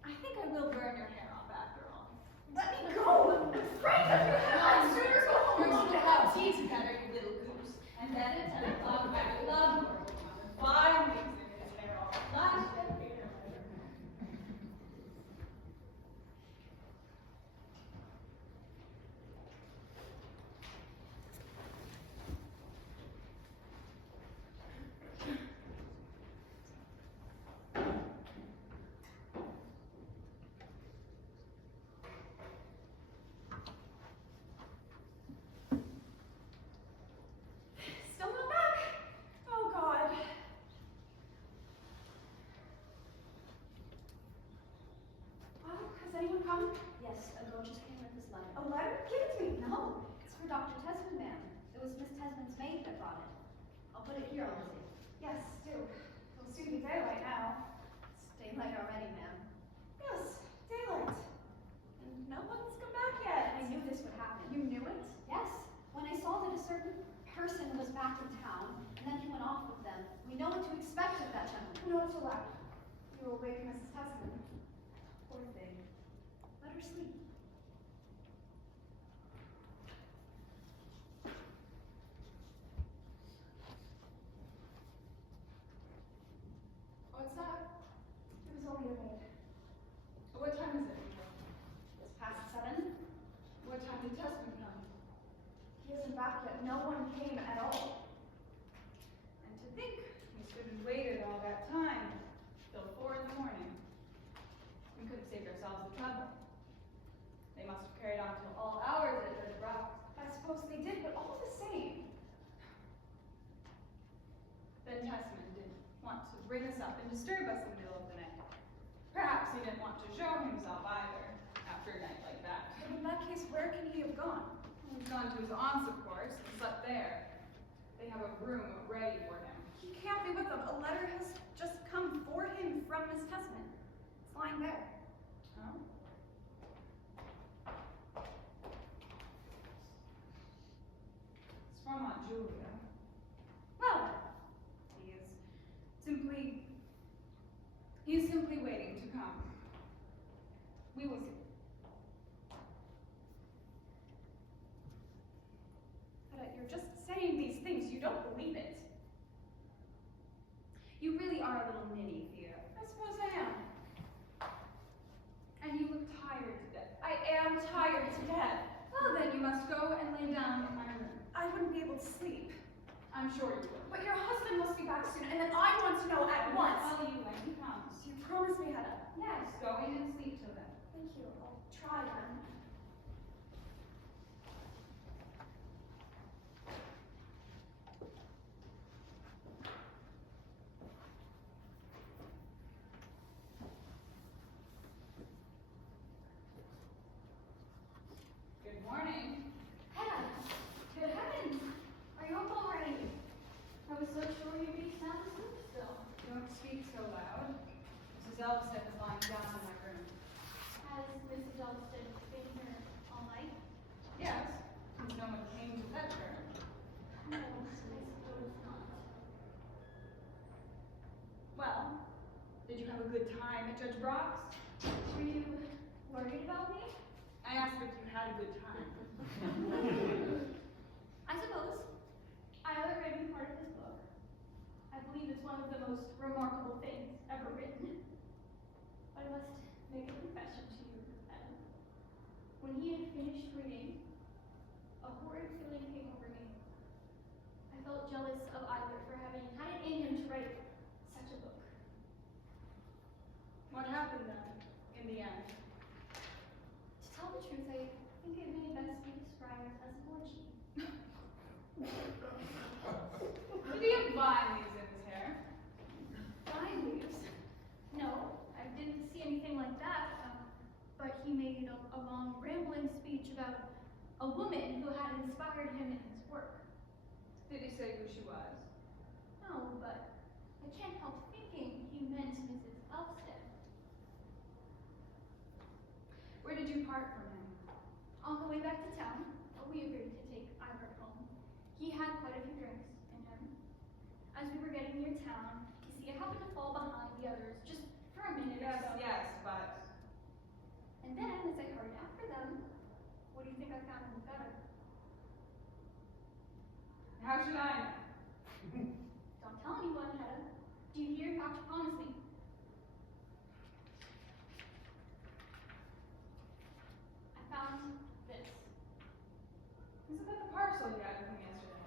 I think I will burn your hair off after all. Let me go! I'm afraid of your head! I'd sooner go home. We're going to have tea together, you little goose. And then at 10 o'clock, I love Lovborg will come and find things in his hair all flushed and beautiful. Still not back. Oh God. Well, has anyone come? Yes, a girl just came with this letter. A letter? Give it to me. No, it's for Dr. Tesman, ma'am. It was Miss Tesman's maid that brought it. I'll put it here, Olson. Yes, do. It'll soon be daylight now. It's daylight already, ma'am. Yes, daylight. And no one's come back yet. I knew this would happen. You knew it? Yes, when I saw that a certain person was back in town, and then he went off with them, we know what to expect of that gentleman. No, it's allowed. You will wake Mrs. Tesman. Poor thing. Let her sleep. What's that? It was only a maid. What time is it? It's past 7. What time did Tesman come? He isn't back yet. No one came at all. And to think we stood and waited all that time till 4 in the morning. We could have saved ourselves the trouble. They must have carried on till all hours at Judge Brack's. I suppose they did, but all the same. Then Tesman didn't want to bring us up and disturb us in the middle of the night. Perhaps he didn't want to show himself either after a night like that. But in that case, where can he have gone? He's gone to his aunt's, of course, and slept there. They have a room ready for him. He can't be with of, a letter has just come for him from Miss Tesman. It's lying there. Oh? It's from Aunt Julia. Well, he is simply waiting to come. We will see. Hedda, you're just saying these things. You don't believe it. You really are a little ninny, Thea. I suppose I am. And you look tired to death. I am tired to death. Well, then you must go and lay down in my room. I wouldn't be able to sleep. I'm sure you will. But your husband must be back soon, and then I want to know at once. I'll tell you when he comes. So you promise me, Hedda? Yes, go in and sleep till then. Thank you. I'll try then. Good morning. Hedda, good heavens! Are you up already? I was so sure you'd be sound asleep still. Don't speak so loud. Mrs. Elvsted is lying down in my room. Has Mrs. Elvsted been here all night? Yes, since no one came to fetch her. No, I suppose not. Well, did you have a good time at Judge Brock's? Were you worried about me? I asked if you had a good time. I suppose. I haven't read any part of his book. I believe it's one of the most remarkable things ever written. But I must make a confession to you, Adam. When he had finished reading, a horrid feeling came over me. I felt jealous of Eilert for having had it in him to write such a book. What happened then, in the end? To tell the truth, I think it may best be described as an orgy. Did he have vine leaves in his hair? Vine leaves? No, I didn't see anything like that. But he made a long rambling speech about a woman who had inspired him in his work. Did he say who she was? No, but I can't help thinking he meant Mrs. Elvsted. Where did you part from him? On the way back to town, we agreed to take Eilert home. He had quite a few drinks in him. As we were getting near town, you see, I happened to fall behind the others just for a minute or so. Yes, but... And then, as I hurried after them, what do you think I found in the gutter? How should I know? Don't tell anyone, Hedda. Do you hear? You have to promise me. I found this. Is it the parcel you had with him yesterday?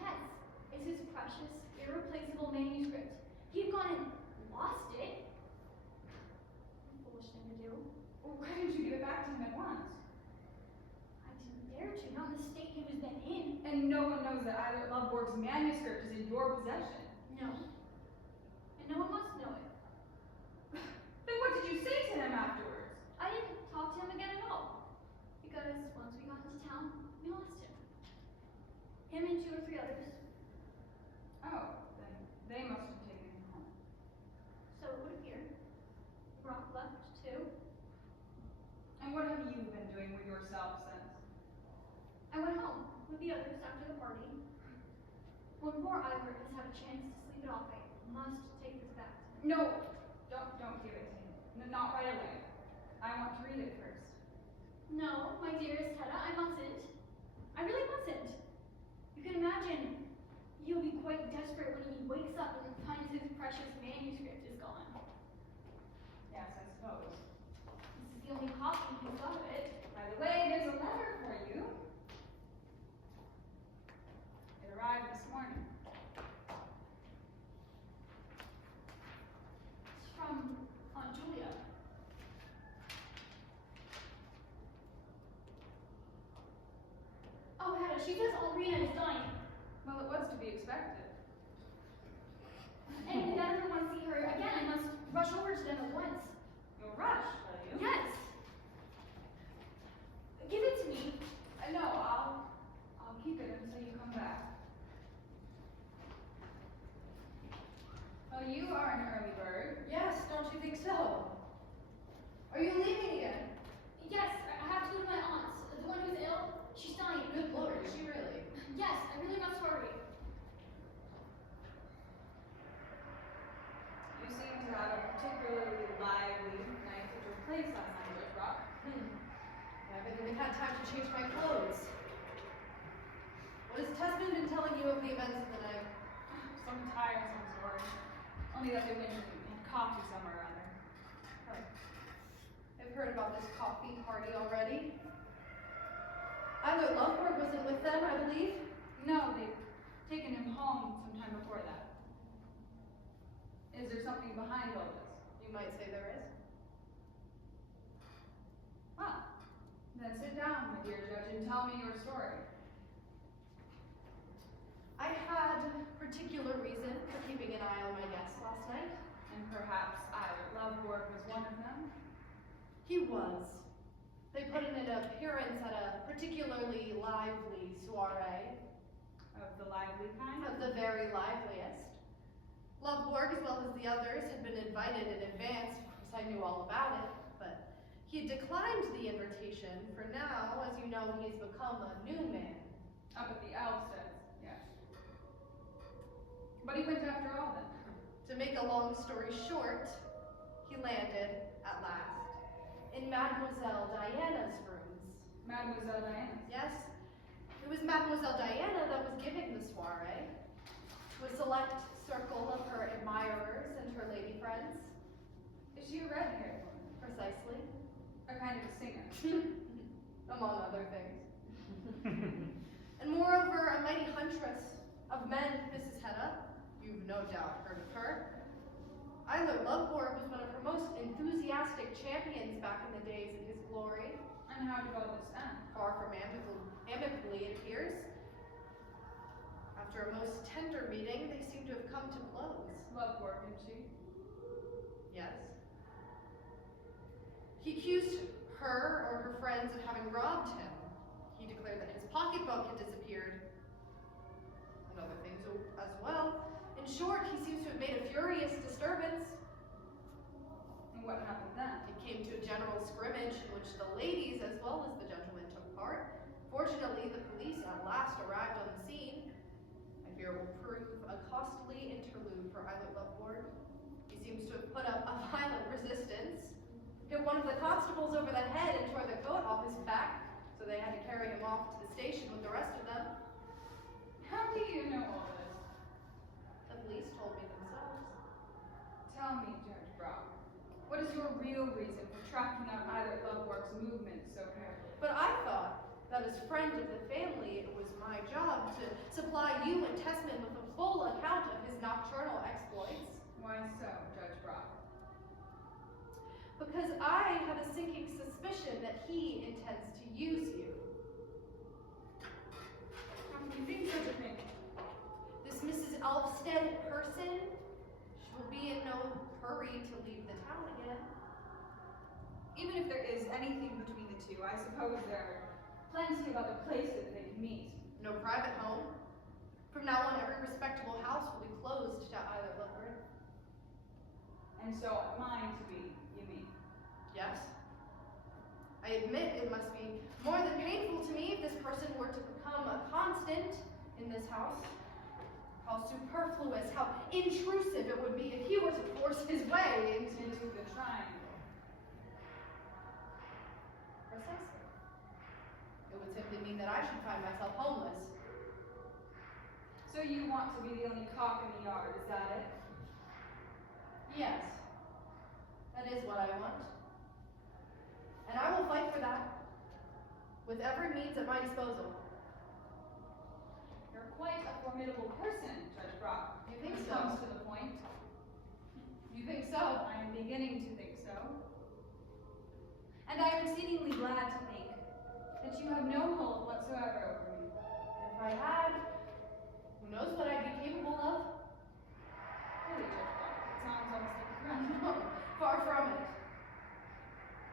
Yes, it's his precious, irreplaceable manuscript. He had gone and lost it. Foolish thing to do. Well, why didn't you give it back to him at once? I didn't dare to, not in the state he was then in. And no one knows that Eilert Lovborg's manuscript is in your possession. No. And no one must know it. Then what did you say to him afterwards? I didn't talk to him again at all. Because once we got into town, we lost him. Him and 2 or 3 others. Oh, then they must have taken him home. So it would appear. Brack left too. And what have you been doing with yourself since? I went home with the others after the party. When poor Eilert has had a chance to sleep it off, I must take this back to him. No, don't give it to him. Not right away. I want to read it first. No, my dearest Hedda, I mustn't. I really mustn't. You can imagine he'll be quite desperate when he wakes up and finds his precious manuscript is gone. Yes, I suppose. This is the only copy he's got of it. By the way, there's a letter for you. It arrived this morning. It's from Aunt Julia. Oh, Hedda, she says Alrina is dying. Well, it was to be expected. And if I ever want to see her again, I must rush over to them at once. You'll rush, will you? Yes. Give it to me. No, I'll keep it until you come back. Well, you are an early bird. Yes, don't you think so? Are you leaving again? Yes, I have to go to my aunt's. The one who's ill. She's dying. Good lord, is she really? Yes, I really must hurry. You seem to have a particularly lively night at your place last night, Judge Brack. I haven't even had time to change my clothes. What has Tesman been telling you of the events of the night? Some tiresome story. Only that they went and had coffee somewhere or other. I've heard about this coffee party already. Either Lovborg wasn't with them, I believe. No, they'd taken him home sometime before that. Is there something behind all this? You might say there is. Well, then sit down, my dear judge, and tell me your story. I had particular reason for keeping an eye on my guests last night. And perhaps Eilert Lovborg was one of them? He was. They put in an appearance at a particularly lively soiree. Of the lively kind? Of the very liveliest. Lovborg, as well as the others, had been invited in advance. Of course, I knew all about it, but he had declined the invitation, for now, as you know, he's become a new man. Up at the Elvsted, yes. But he went after all then. To make a long story short, he landed, at last, in Mademoiselle Diana's rooms. Mademoiselle Diana. Yes, it was Mademoiselle Diana that was giving the soiree to a select circle of her admirers and her lady friends. Is she a red-haired woman? Precisely. A kind of a singer? Among other things. And moreover, a mighty huntress of men, Mrs. Hedda. You've no doubt heard of her. Eilert Lovborg was one of her most enthusiastic champions back in the days of his glory. And how did all this end? Far from amicably, it appears. After a most tender meeting, they seem to have come to blows. Lovborg, didn't she? Yes. He accused her or her friends of having robbed him. He declared that his pocketbook had disappeared. And other things as well. In short, he seems to have made a furious disturbance. And what happened then? It came to a general scrimmage in which the ladies as well as the gentlemen took part. Fortunately, the police at last arrived on the scene. I fear it will prove a costly interlude for Eilert Lovborg. He seems to have put up a violent resistance, hit one of the constables over the head and tore the coat off his back, so they had to carry him off to the station with the rest of them. How do you know all this? The police told me themselves. Tell me, Judge Brack, what is your real reason for tracking out Eilert Lovborg's movements so carefully? But I thought that as friend of the family, it was my job to supply you and Tesman with a full account of his nocturnal exploits. Why so, Judge Brack? Because I have a sinking suspicion that he intends to use you. How can you think such a thing? This Mrs. Elvsted person, she will be in no hurry to leave the town again. Even if there is anything between the two, I suppose there are plenty of other places they can meet. No private home. From now on, every respectable house will be closed to Eilert Lovborg. And so ought mine to be, you mean? Yes. I admit it must be more than painful to me if this person were to become a constant in this house. How superfluous, how intrusive it would be if he were to force his way Into the triangle. Precisely. It would simply mean that I should find myself homeless. So you want to be the only cock in the yard, is that it? Yes. That is what I want. And I will fight for that. With every means at my disposal. You're quite a formidable person, Judge Brack. You think When it so? comes to the point. You think so? I am beginning to think so. And I am exceedingly glad to think that you have no hold whatsoever over me. If I had, who knows what I'd be capable of? Really, Judge Brack, it sounds almost like a threat. No, far from it.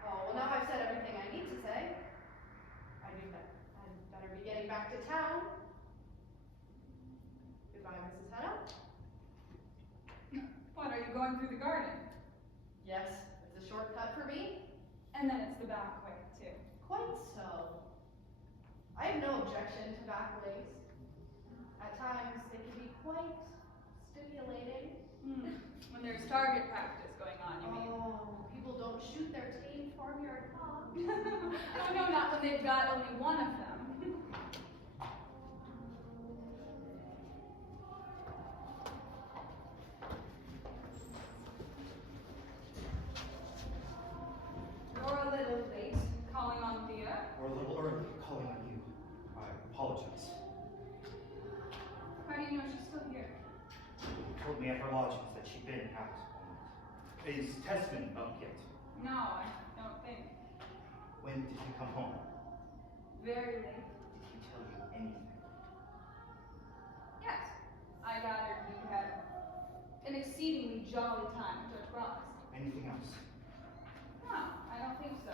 Oh, well now I've said everything I need to say. I'd better be getting back to town. Goodbye, Mrs. Hedda. Why, going through the garden. Yes, it's a shortcut for me. And then it's the back way, too. Quite so. I have no objection to back ways. At times, they can be quite stimulating. When there's target practice going on, you mean? Oh, people don't shoot their tame farmyard hogs. Oh, no, not when they've got only one of them. You're a little late calling on Thea. Or a little early calling on you. I apologize. How do you know she's still here? She told me at her lodgings that she'd been out all night. Is Tesman up yet? No, I don't think. When did he come home? Very late. Did he tell you anything? Yes. I gathered you had an exceedingly jolly time at Judge Brack's. Anything else? No, I don't think so.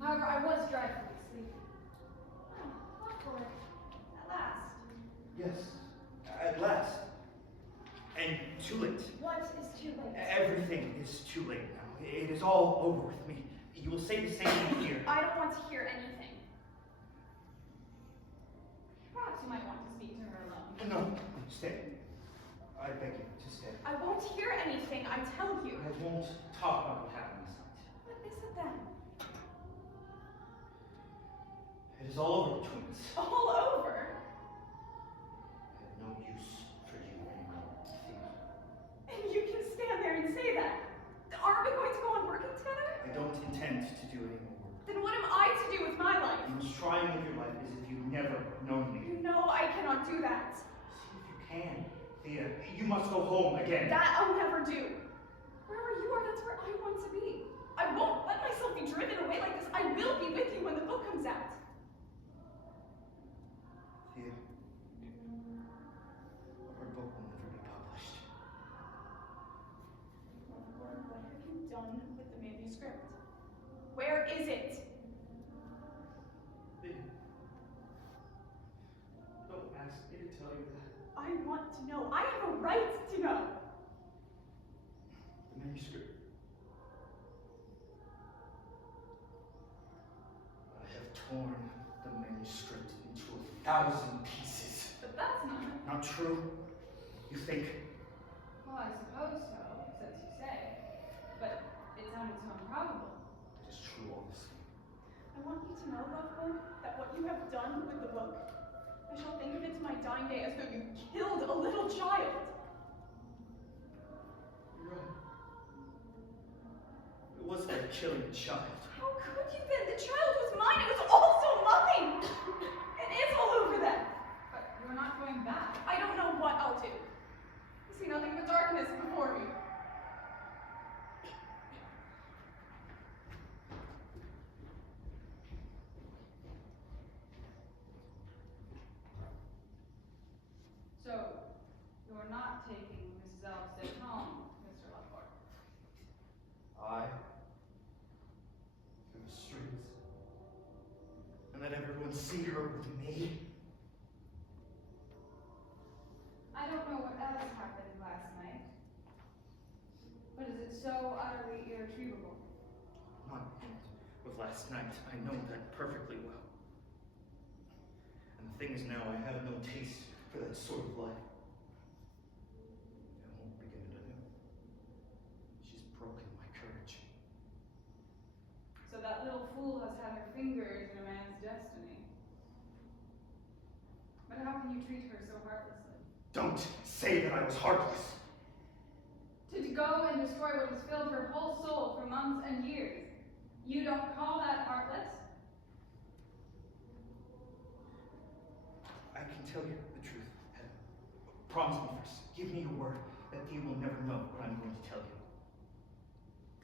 However, I was dreadfully sleepy. Oh, Lovborg. At last. Yes, at last. And too late. What is too late? Everything is too late now. It is all over with me. You will say the same thing here. I don't want to hear anything. Perhaps you might want to speak to her alone. No, stay. I beg you to stay. I won't hear anything, I tell you. I won't talk about what happened this night. What is it then? It is all over between us. All over? I have no use for you anymore, Thea. And you can stand there and say that? Aren't we going to go on working together? I don't intend to do any more work. Then what am I to do with my life? You must try and live your life as if you've never known me. You know I cannot do that. See if you can, Thea. You must go home again. That I'll never do. Wherever you are, that's where I want to be. I won't let myself be driven away like this. I will be with you when the book comes out. Thea, our book will never be published. Lovborg, what have you done with the manuscript? Where is it? Don't ask me to tell you that. I want to know. I have a right to know. The manuscript. I have torn the manuscript into 1,000 pieces. But that's not. Not true? You think? Well, I suppose so, since you say. But it sounded so improbable. It is true, Olson. I want you to know, Lovborg, that what you have done with the book, I shall think of it to my dying day as though you killed a little child. You're right. It wasn't like killing a child. How could you then? The child was mine. It was also mine. It is all over then. But you're not going back. I don't know what I'll do. I see nothing but darkness before me. So, you're not taking Mrs. Elvsted home, Mr. Lovborg. I, through the streets, and let everyone see her with me. I don't know what else happened last night. But is it so utterly irretrievable? Not with last night. I know that perfectly well. And the thing is now, I have no taste for that sort of life. I won't begin it anew. She's broken my courage. So that little fool has had her fingers in a man's destiny. But how can you treat her so heartlessly? Don't say that I was heartless. To go and destroy what has filled her whole soul for months and years. You don't call that heartless? I can tell you the truth, Hedda. Promise me first. Give me your word that you will never know what I'm going to tell you.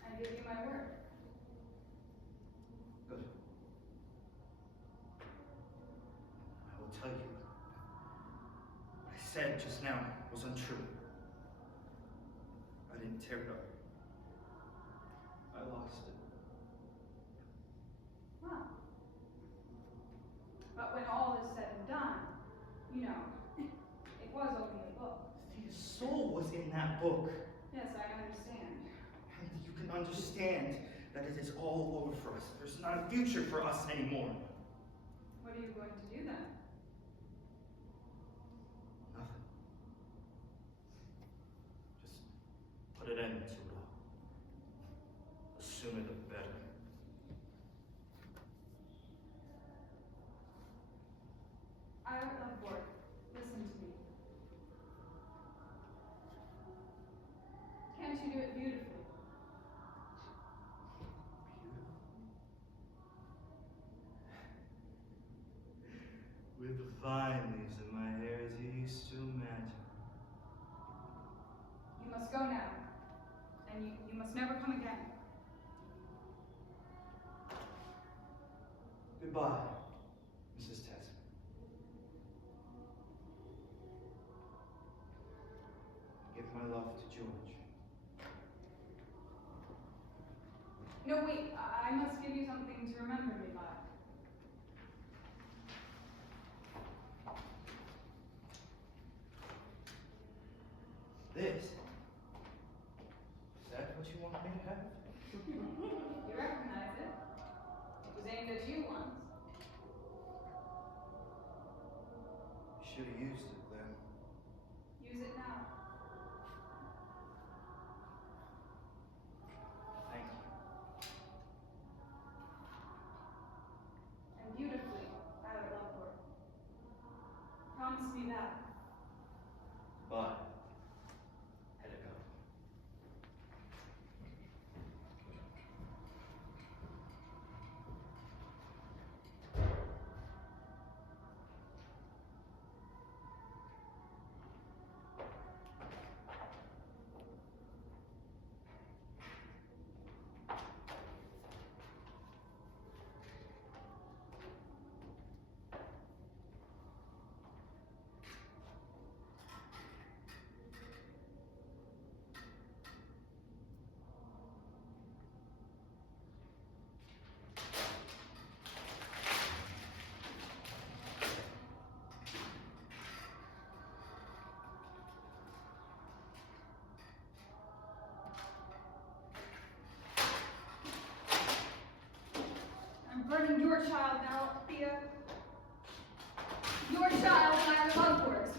I give you my word. Good. I will tell you. What I said just now was untrue. I didn't tear it up. I lost it. Well. But when all is said and done, you know, it was only a book. Thea's soul was in that book. Yes, I understand. And you can understand that it is all over for us. There's not a future for us anymore. What are you going to do then? Nothing. Just put an end to it all. The sooner the better. Eilert Lovborg, listen to me. Can't you do it beautifully? With the vine leaves in my hair as you used to imagine. You must go now. And you must never come again. Goodbye, Mrs. Tesman. Give my love to George. No, wait, I must give you something to remember me by. This? Is that what you want me to have? You recognize it? It was aimed at you once. You should have used it then. Use it now. Thank you. And beautifully, Eilert Lovborg. Promise me that. Bye. Hedda Gabler. I'm burning your child now, Thea. Your child, Eilert Lovborg's.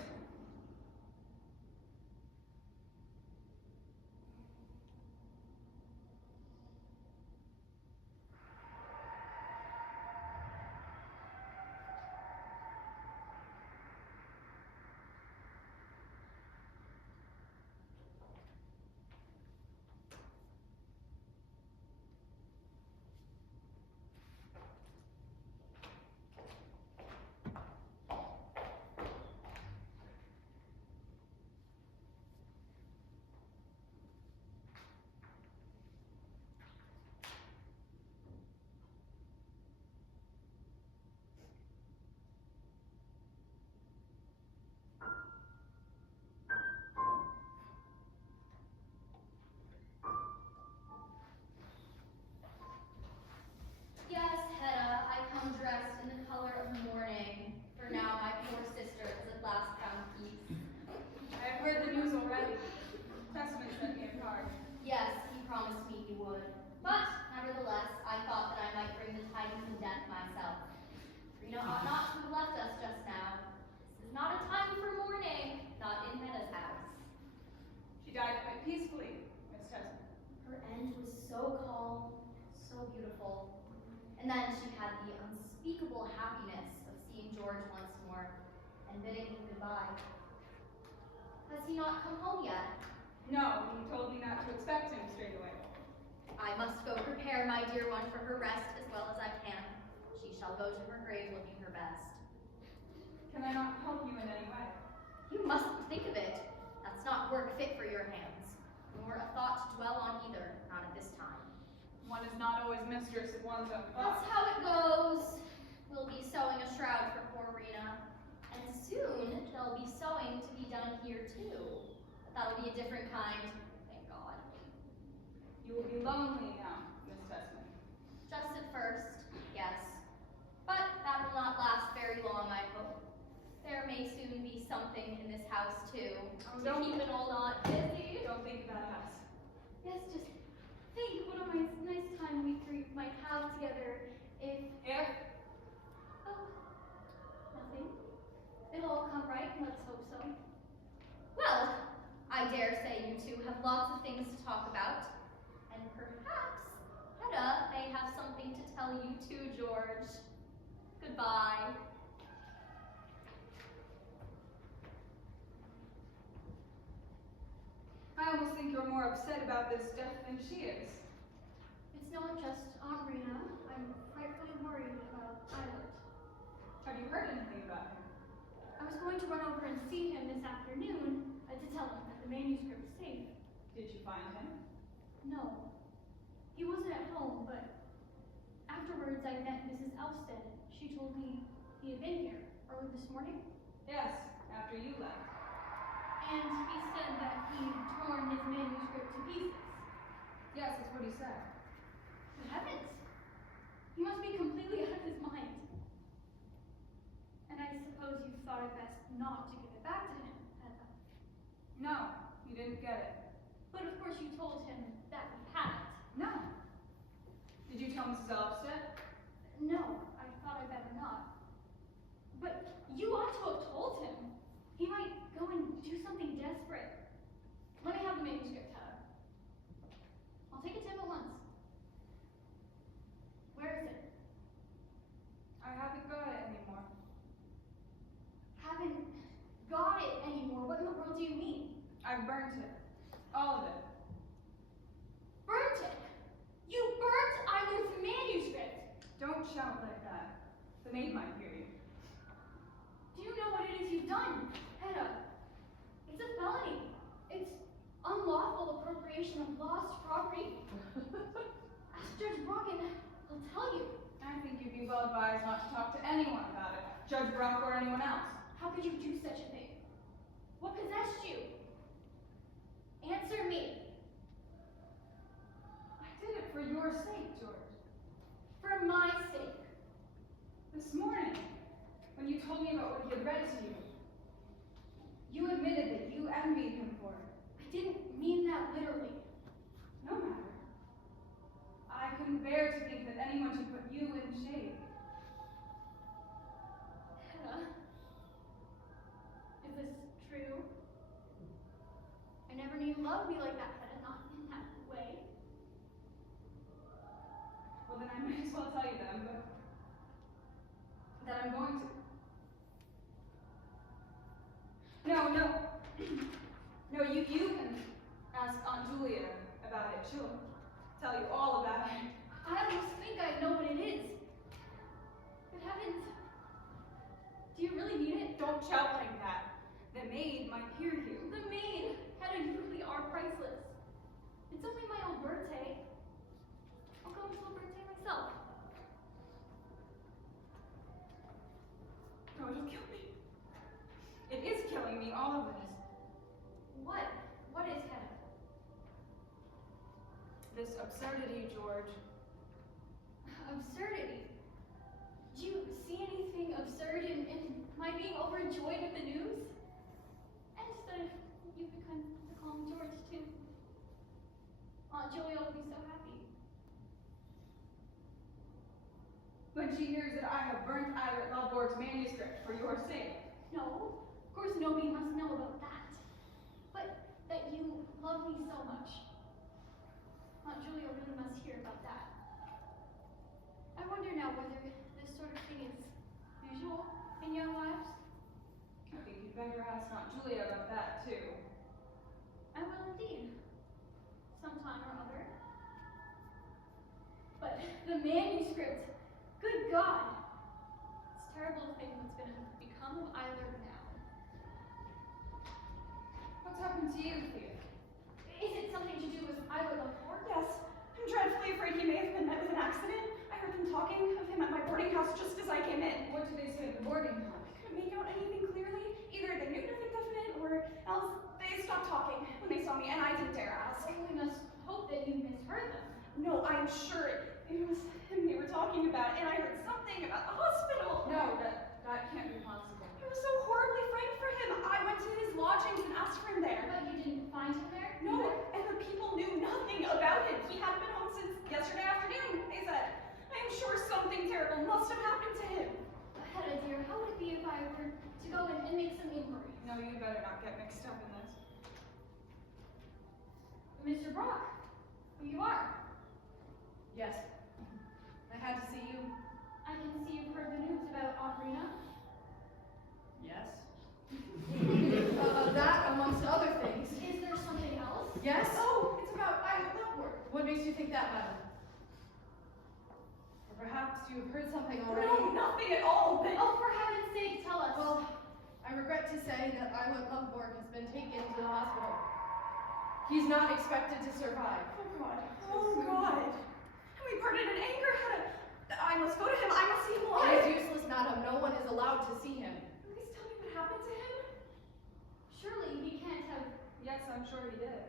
Yes, Hedda, I come dressed in the color of mourning, for now my poor sister is at last found peace. I have heard the news already. Tesman sent me a card. Yes, he promised me he would. But, nevertheless, I thought that I might bring the tidings of death myself. Rena ought not to have left us just now. This is not a time for mourning, not in Hedda's house. She died quite peacefully, Miss Tesman. Her end was so calm, so beautiful. And then she had the unspeakable happiness of seeing George once more and bidding him goodbye. Has he not come home yet? No, he told me not to expect him straight away. I must go prepare my dear one for her rest as well as I can. She shall go to her grave looking her best. Can I not help you in any way? You mustn't think of it. That's not work fit for your hands, nor a thought to dwell on either, not at this time. One is not always mistress of one's own That's thoughts. how it goes. We'll be sewing a shroud for poor Rena. And soon there'll be sewing to be done here too. But that'll be a different kind, thank God. You will be lonely now, Miss Tesman. Just at first, yes. But that will not last very long, I hope. There may soon be something in this house too, Oh, to keep an old aunt busy. Don't think about us. Yes, just think what a nice time we three might have together if... If? Oh, nothing. It'll all come right, let's hope so. Well, I dare say you two have lots of things to talk about. And perhaps Hedda may have something to tell you too, George. Goodbye. I almost think you're more upset about this death than she is. It's not just Aunt Rena. I'm frightfully worried about Eilert. Have you heard anything about him? I was going to run over and see him this afternoon to tell him that the manuscript is safe. Did you find him? No. He wasn't at home, but afterwards I met Mrs. Elvsted. She told me he had been here early this morning. Yes, after you left. And he said that he'd torn his manuscript to pieces. Yes, that's what he said. Good heavens! He must be completely out of his mind. And I suppose you thought it best not to give it back to him, Hedda. No, you didn't get it. But of course you told him that we had it. No. Did you tell Mrs. Elvsted? No, I thought I'd better not. But you ought to have told him. He might go and do something desperate. Let me have the manuscript, Hedda. I'll take it to him at once. Where is it? I haven't got it anymore. Haven't got it anymore. What in the world do you mean? I burnt it. All of it. Burnt it! You burnt Eilert's manuscript! Don't shout like that. The maid might hear you. Do you know what it is you've done, Hedda? It's a felony. It's unlawful appropriation of lost property. Ask Judge Brack and he'll tell you. I think you'd be well advised not to talk to anyone about it. Judge Brack or anyone else. How could you do such a thing? What possessed you? Answer me. I did it for your sake, George. For my sake. This morning, when you told me about what he had read to you, you admitted that you envied him for it. I didn't mean that literally. No matter. I couldn't bear to think that anyone should put you in shame. Hedda, is this true? I never knew you loved me like that, Hedda, not in that way. Well, then I might as well tell you then, but that I'm going to. No, you can ask Aunt Julia about it. She'll tell you all about it. I almost think I know what it is. Good heavens. Do you really mean it? Don't shout like that. The maid might hear you. The maid! Hedda, you really are priceless. It's only my old Berte. I'll go and tell Berte myself. No, it'll kill me. It is killing me, all of this. What? What is Hedda? This absurdity, George. Absurdity? Do you see anything absurd in my being overjoyed at the news? And that you could come to call him George too. Aunt Julia will be so happy. When she hears that I have burnt Eilert Lovborg's manuscript for your sake. No, of course nobody must know about that. But that you love me so much. Aunt Julia really must hear about that. I wonder now whether this sort of thing is usual in young lives. I think you'd better ask Aunt Julia about that, too. I will indeed. Sometime or other. But the manuscript, good God! It's terrible to think what's going to become of Eilert now. What's happened to you, Thea? Is it something to do with Eilert Lovborg? Yes, I'm dreadfully afraid he may have been met with an accident. I heard them talking of him at my boarding house just as I came in. What did they say at the boarding house? I couldn't make out anything clearly. Either they knew nothing definite, or else they stopped talking when they saw me, and I didn't dare ask. Oh, we must hope that you misheard them. No, I'm sure it was him they were talking about, and I heard something about the hospital. No, that can't be possible. I was so horribly frightened for him. I went to his lodgings and asked for him there. But you didn't find him there? No, and the people knew nothing get mixed up in this. Mr. Brack, here you are. Yes. I had to see you. I can see you've heard the news about Audrina. Yes. That amongst other things. Is there something else? Yes? Oh, it's about Lovborg. What makes you think that, madam? Or perhaps you have heard something already? No, nothing at all, but... Oh, for heaven's sake, tell us. Well, I regret to say that Eilert Lovborg has been taken to the hospital. He's not expected to survive. Oh God. Oh God. And we parted in anger. I must go to him. I must see him It alive. is useless, madam. No one is allowed to see him. Please tell me what happened to him. Surely he can't have... Yes, I'm sure he did.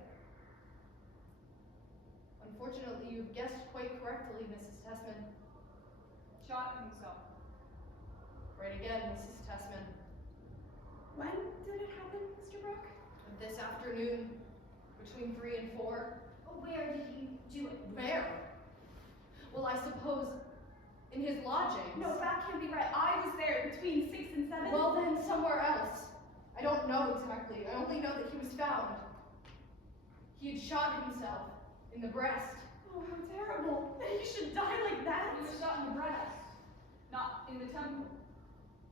Unfortunately, you've guessed quite correctly, Mrs. Tesman. Shot himself. Right again, Mrs. Tesman. When did it happen, Mr. Brack? This afternoon, between 3 and 4. Where did he do it? Where? Well, I suppose in his lodgings. No, that can't be right. I was there between 6 and 7. Well, then somewhere else. I don't know exactly. I only know that he was found. He had shot himself in the breast. Oh, how terrible. That he should die like that. He was shot in the breast, not in the temple.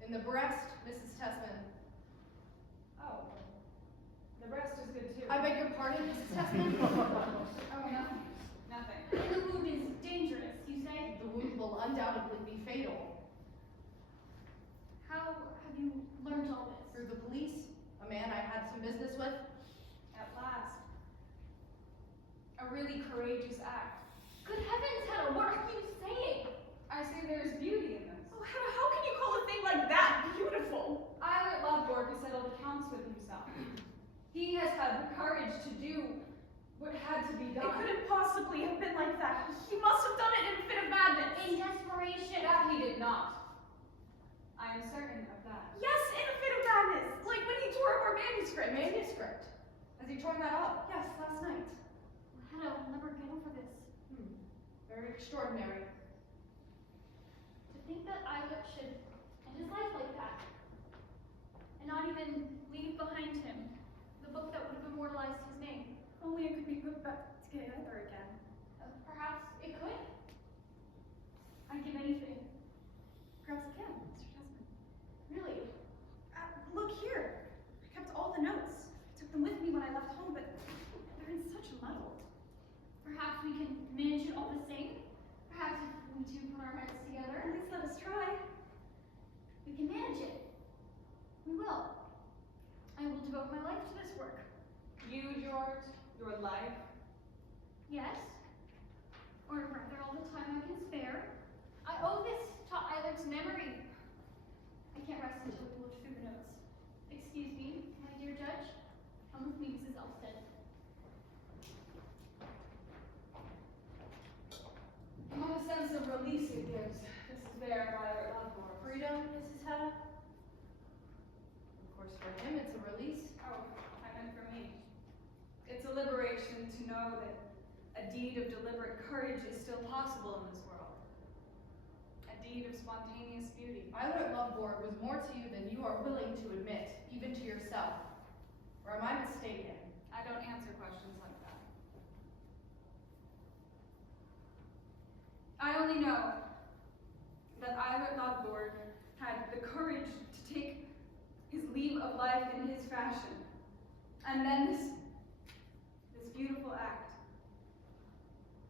In the breast, Mrs. Tesman. Oh, the breast is good too. I beg your pardon, Mrs. Tesman? Oh, nothing. Nothing. The wound is dangerous, you say? The wound will undoubtedly be fatal. How have you learned all this? Through the police, a man I had some business with. At last. A really courageous act. Good heavens, Hedda, what are you saying? I say there's beauty in this. Oh, how can you call a thing like that beautiful? Eilert Lovborg has settled accounts with himself. He has had the courage to do what had to be It done. couldn't possibly have been like that. He must have done it in a fit of madness. In desperation. That he did not. I am certain of that. Yes, in a fit of madness. Like when he tore up our manuscript. Manuscript. Has he torn that up? Yes, last night. Hedda will never get over this. Very extraordinary. To think that Eilert should end his life like that. And not even leave behind him the book that would have immortalized his name. Only it could be put back together again. Perhaps it could? I'd give anything. Perhaps it can, Mr. Tesman. Really? Look here. I kept all the notes. I took them with me when I left home, but they're in such a muddle. Perhaps we can manage it all the same? Perhaps if we two put our heads together, At least let us try. we can manage it. We will. I will devote my life to this work. You, George, your life. Yes? Or rather, all the time I can spare. I owe this to Eilert's memory. I can't rest until we look through the notes. Excuse me, my dear judge. Come with me, Mrs. Elvsted. What a sense of release it gives. This is there by Eilert Lovborg. Freedom, Mrs. Hedda? Of course, for him, it's a release. Oh, I meant for me. It's a liberation to know that a deed of deliberate courage is still possible in this world. A deed of spontaneous beauty. Eilert Lovborg was more to you than you are willing to admit, even to yourself. Or am I mistaken? I don't answer questions like that. I only know that Eilert Lovborg had the courage to take his leave of life in his fashion. And then this beautiful act.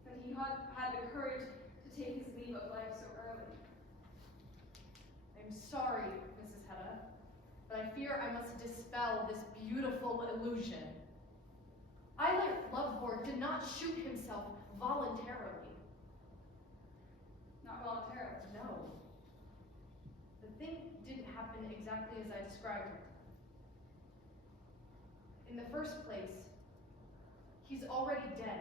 That he had the courage to take his leave of life so early. I'm sorry, Mrs. Hedda, but I fear I must dispel this beautiful illusion. Eilert Lovborg did not shoot himself voluntarily. Not voluntarily. No. The thing didn't happen exactly as I described it. In the first place, he's already dead.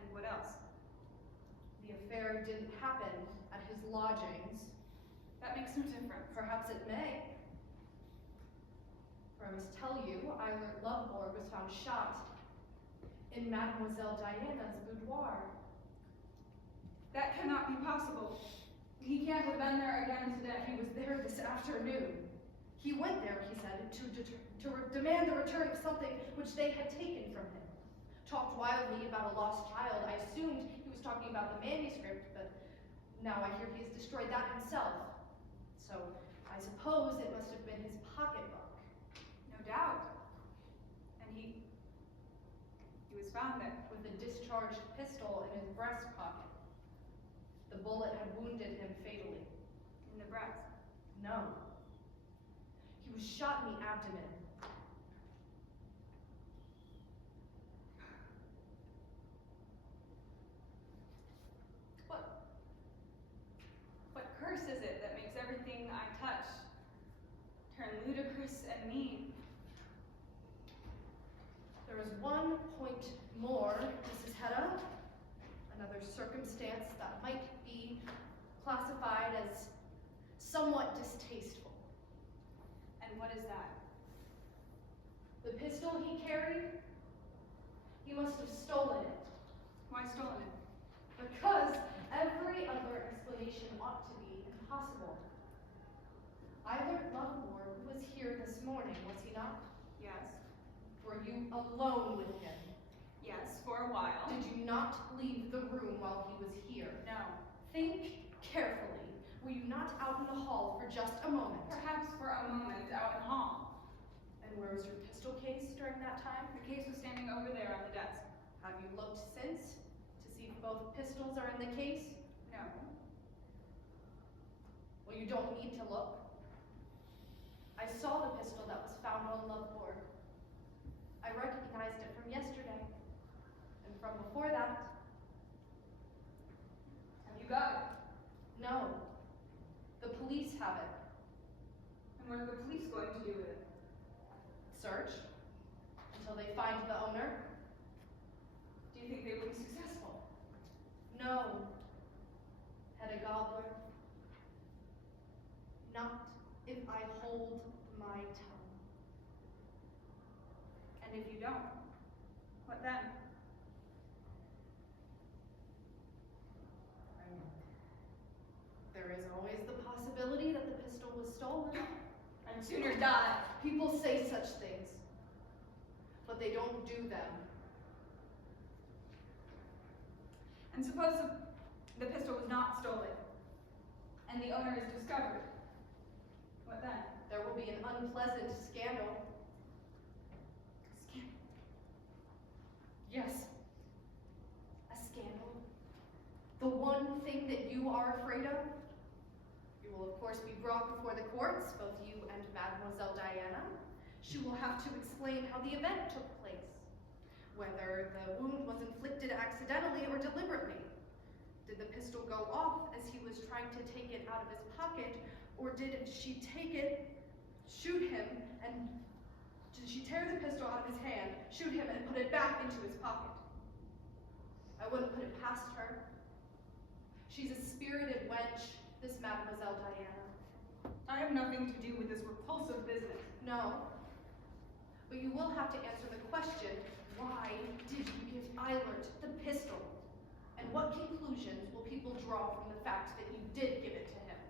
And what else? The affair didn't happen at his lodgings. That makes no difference. Perhaps it may. For I must tell you, Eilert Lovborg was found shot in Mademoiselle Diana's boudoir. That cannot be possible. He can't have been there again today. He was there this afternoon. He went there, he said, to demand the return of something which they had taken from him. Talked wildly about a lost child. I assumed he was talking about the manuscript, but now I hear he has destroyed that himself. So I suppose it must have been his pocketbook. No doubt. And he was found there. With a discharged pistol in his breast pocket. The bullet had wounded him fatally. In the breast. No. He was shot in the abdomen. What curse is it that makes everything I touch turn ludicrous and mean? There is one point more, Mrs. Hedda. Another circumstance that might be classified as somewhat distasteful. And what is that? The pistol he carried, he must have stolen it. Why stolen it? Because every other explanation ought to be impossible. Eilert Lovborg was here this morning, was he not? Yes. Were you alone with him? Yes, for a while. Did you not leave the room while he was here? No. Think carefully. Were you not out in the hall for just a moment? Perhaps for a moment out in the hall. And where was your pistol case during that time? The case was standing over there on the desk. Have you looked since to see if both pistols are in the case? No. Well, you don't need to look. I saw the pistol that was found on Lovborg. I recognized it from yesterday. And from before that. Have you got it? No. The police have it. And what are the police going to do with it? Search. Until they find the owner. Do you think they will be successful? No. Hedda Gabler. Not if I hold my tongue. And if you don't, what then? There is always the possibility that the pistol was stolen. I'd sooner die. People say such things, but they don't do them. And suppose the pistol was not stolen, and the owner is discovered. What then? There will be an unpleasant scandal. Scandal. Yes, a scandal. The one thing that you are afraid of. You will of course be brought before the courts, both you and Mademoiselle Diana. She will have to explain how the event took place, whether the wound was inflicted accidentally or deliberately. Did the pistol go off as he was trying to take it out of his pocket, or did she take it, shoot him, and did she tear the pistol out of his hand, shoot him, and put it back into his pocket? I wouldn't put it past her. She's a spirited wench, this Mademoiselle Diana. I have nothing to do with this repulsive business. No. But you will have to answer the question, why did you give Eilert the pistol? And what conclusions will people draw from the fact that you did give it to him?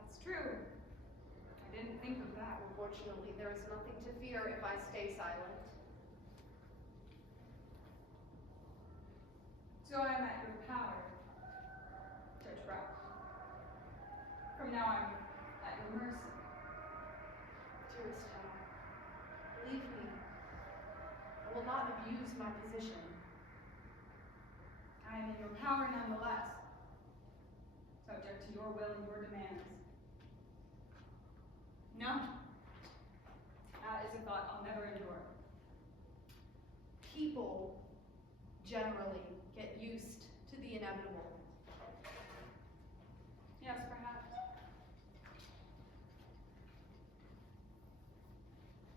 That's true. I didn't think of that. Unfortunately, there is nothing to fear if I stay silent. So I'm at your power, Judge Brack. From now I'm at your mercy. Dearest Hedda, believe me, I will not abuse my position. I am in your power nonetheless, subject to your will and your demands. No. That is a thought I'll never endure. People generally get used to the inevitable. Yes, perhaps.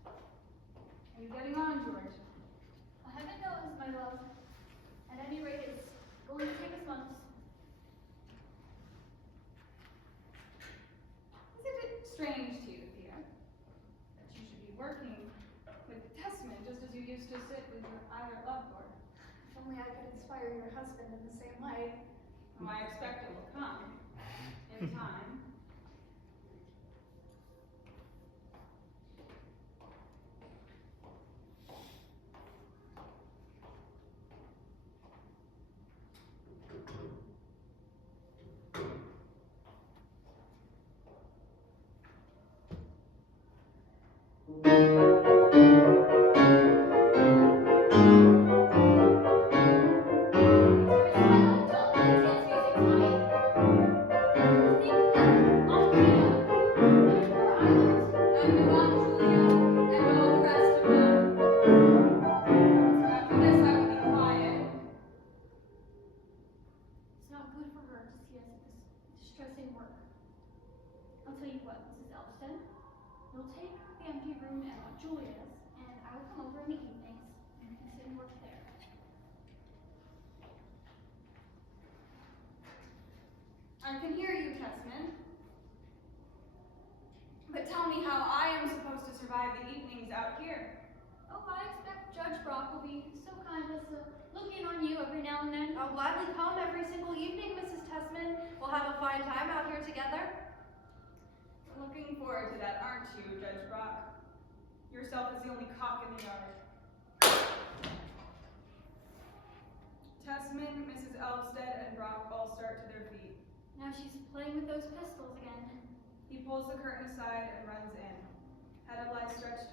Are you getting on, George? Heaven knows, my love. At any rate, it's going to take us months. Isn't it strange to you, Thea, that you should be working with Tesman just as you used to sit with your Eilert Lovborg? If only I could inspire your husband in the same way. Oh, I expect it will come in time. Julia's, and I will come over in the evenings and can sit and work there. I can hear you, Tesman. But tell me how I am supposed to survive the evenings out here. Oh, I expect Judge Brack will be so kind as to look in on you every now and then. I'll gladly come every single evening, Mrs. Tesman. We'll have a fine time out here together. Looking forward to that, aren't you, Judge Brack? Yourself is the only cock in the yard. Tesman, Mrs. Elvsted, and Brack all start to their feet. Now she's playing with those pistols again. He pulls the curtain aside and runs in. Hedda lies stretched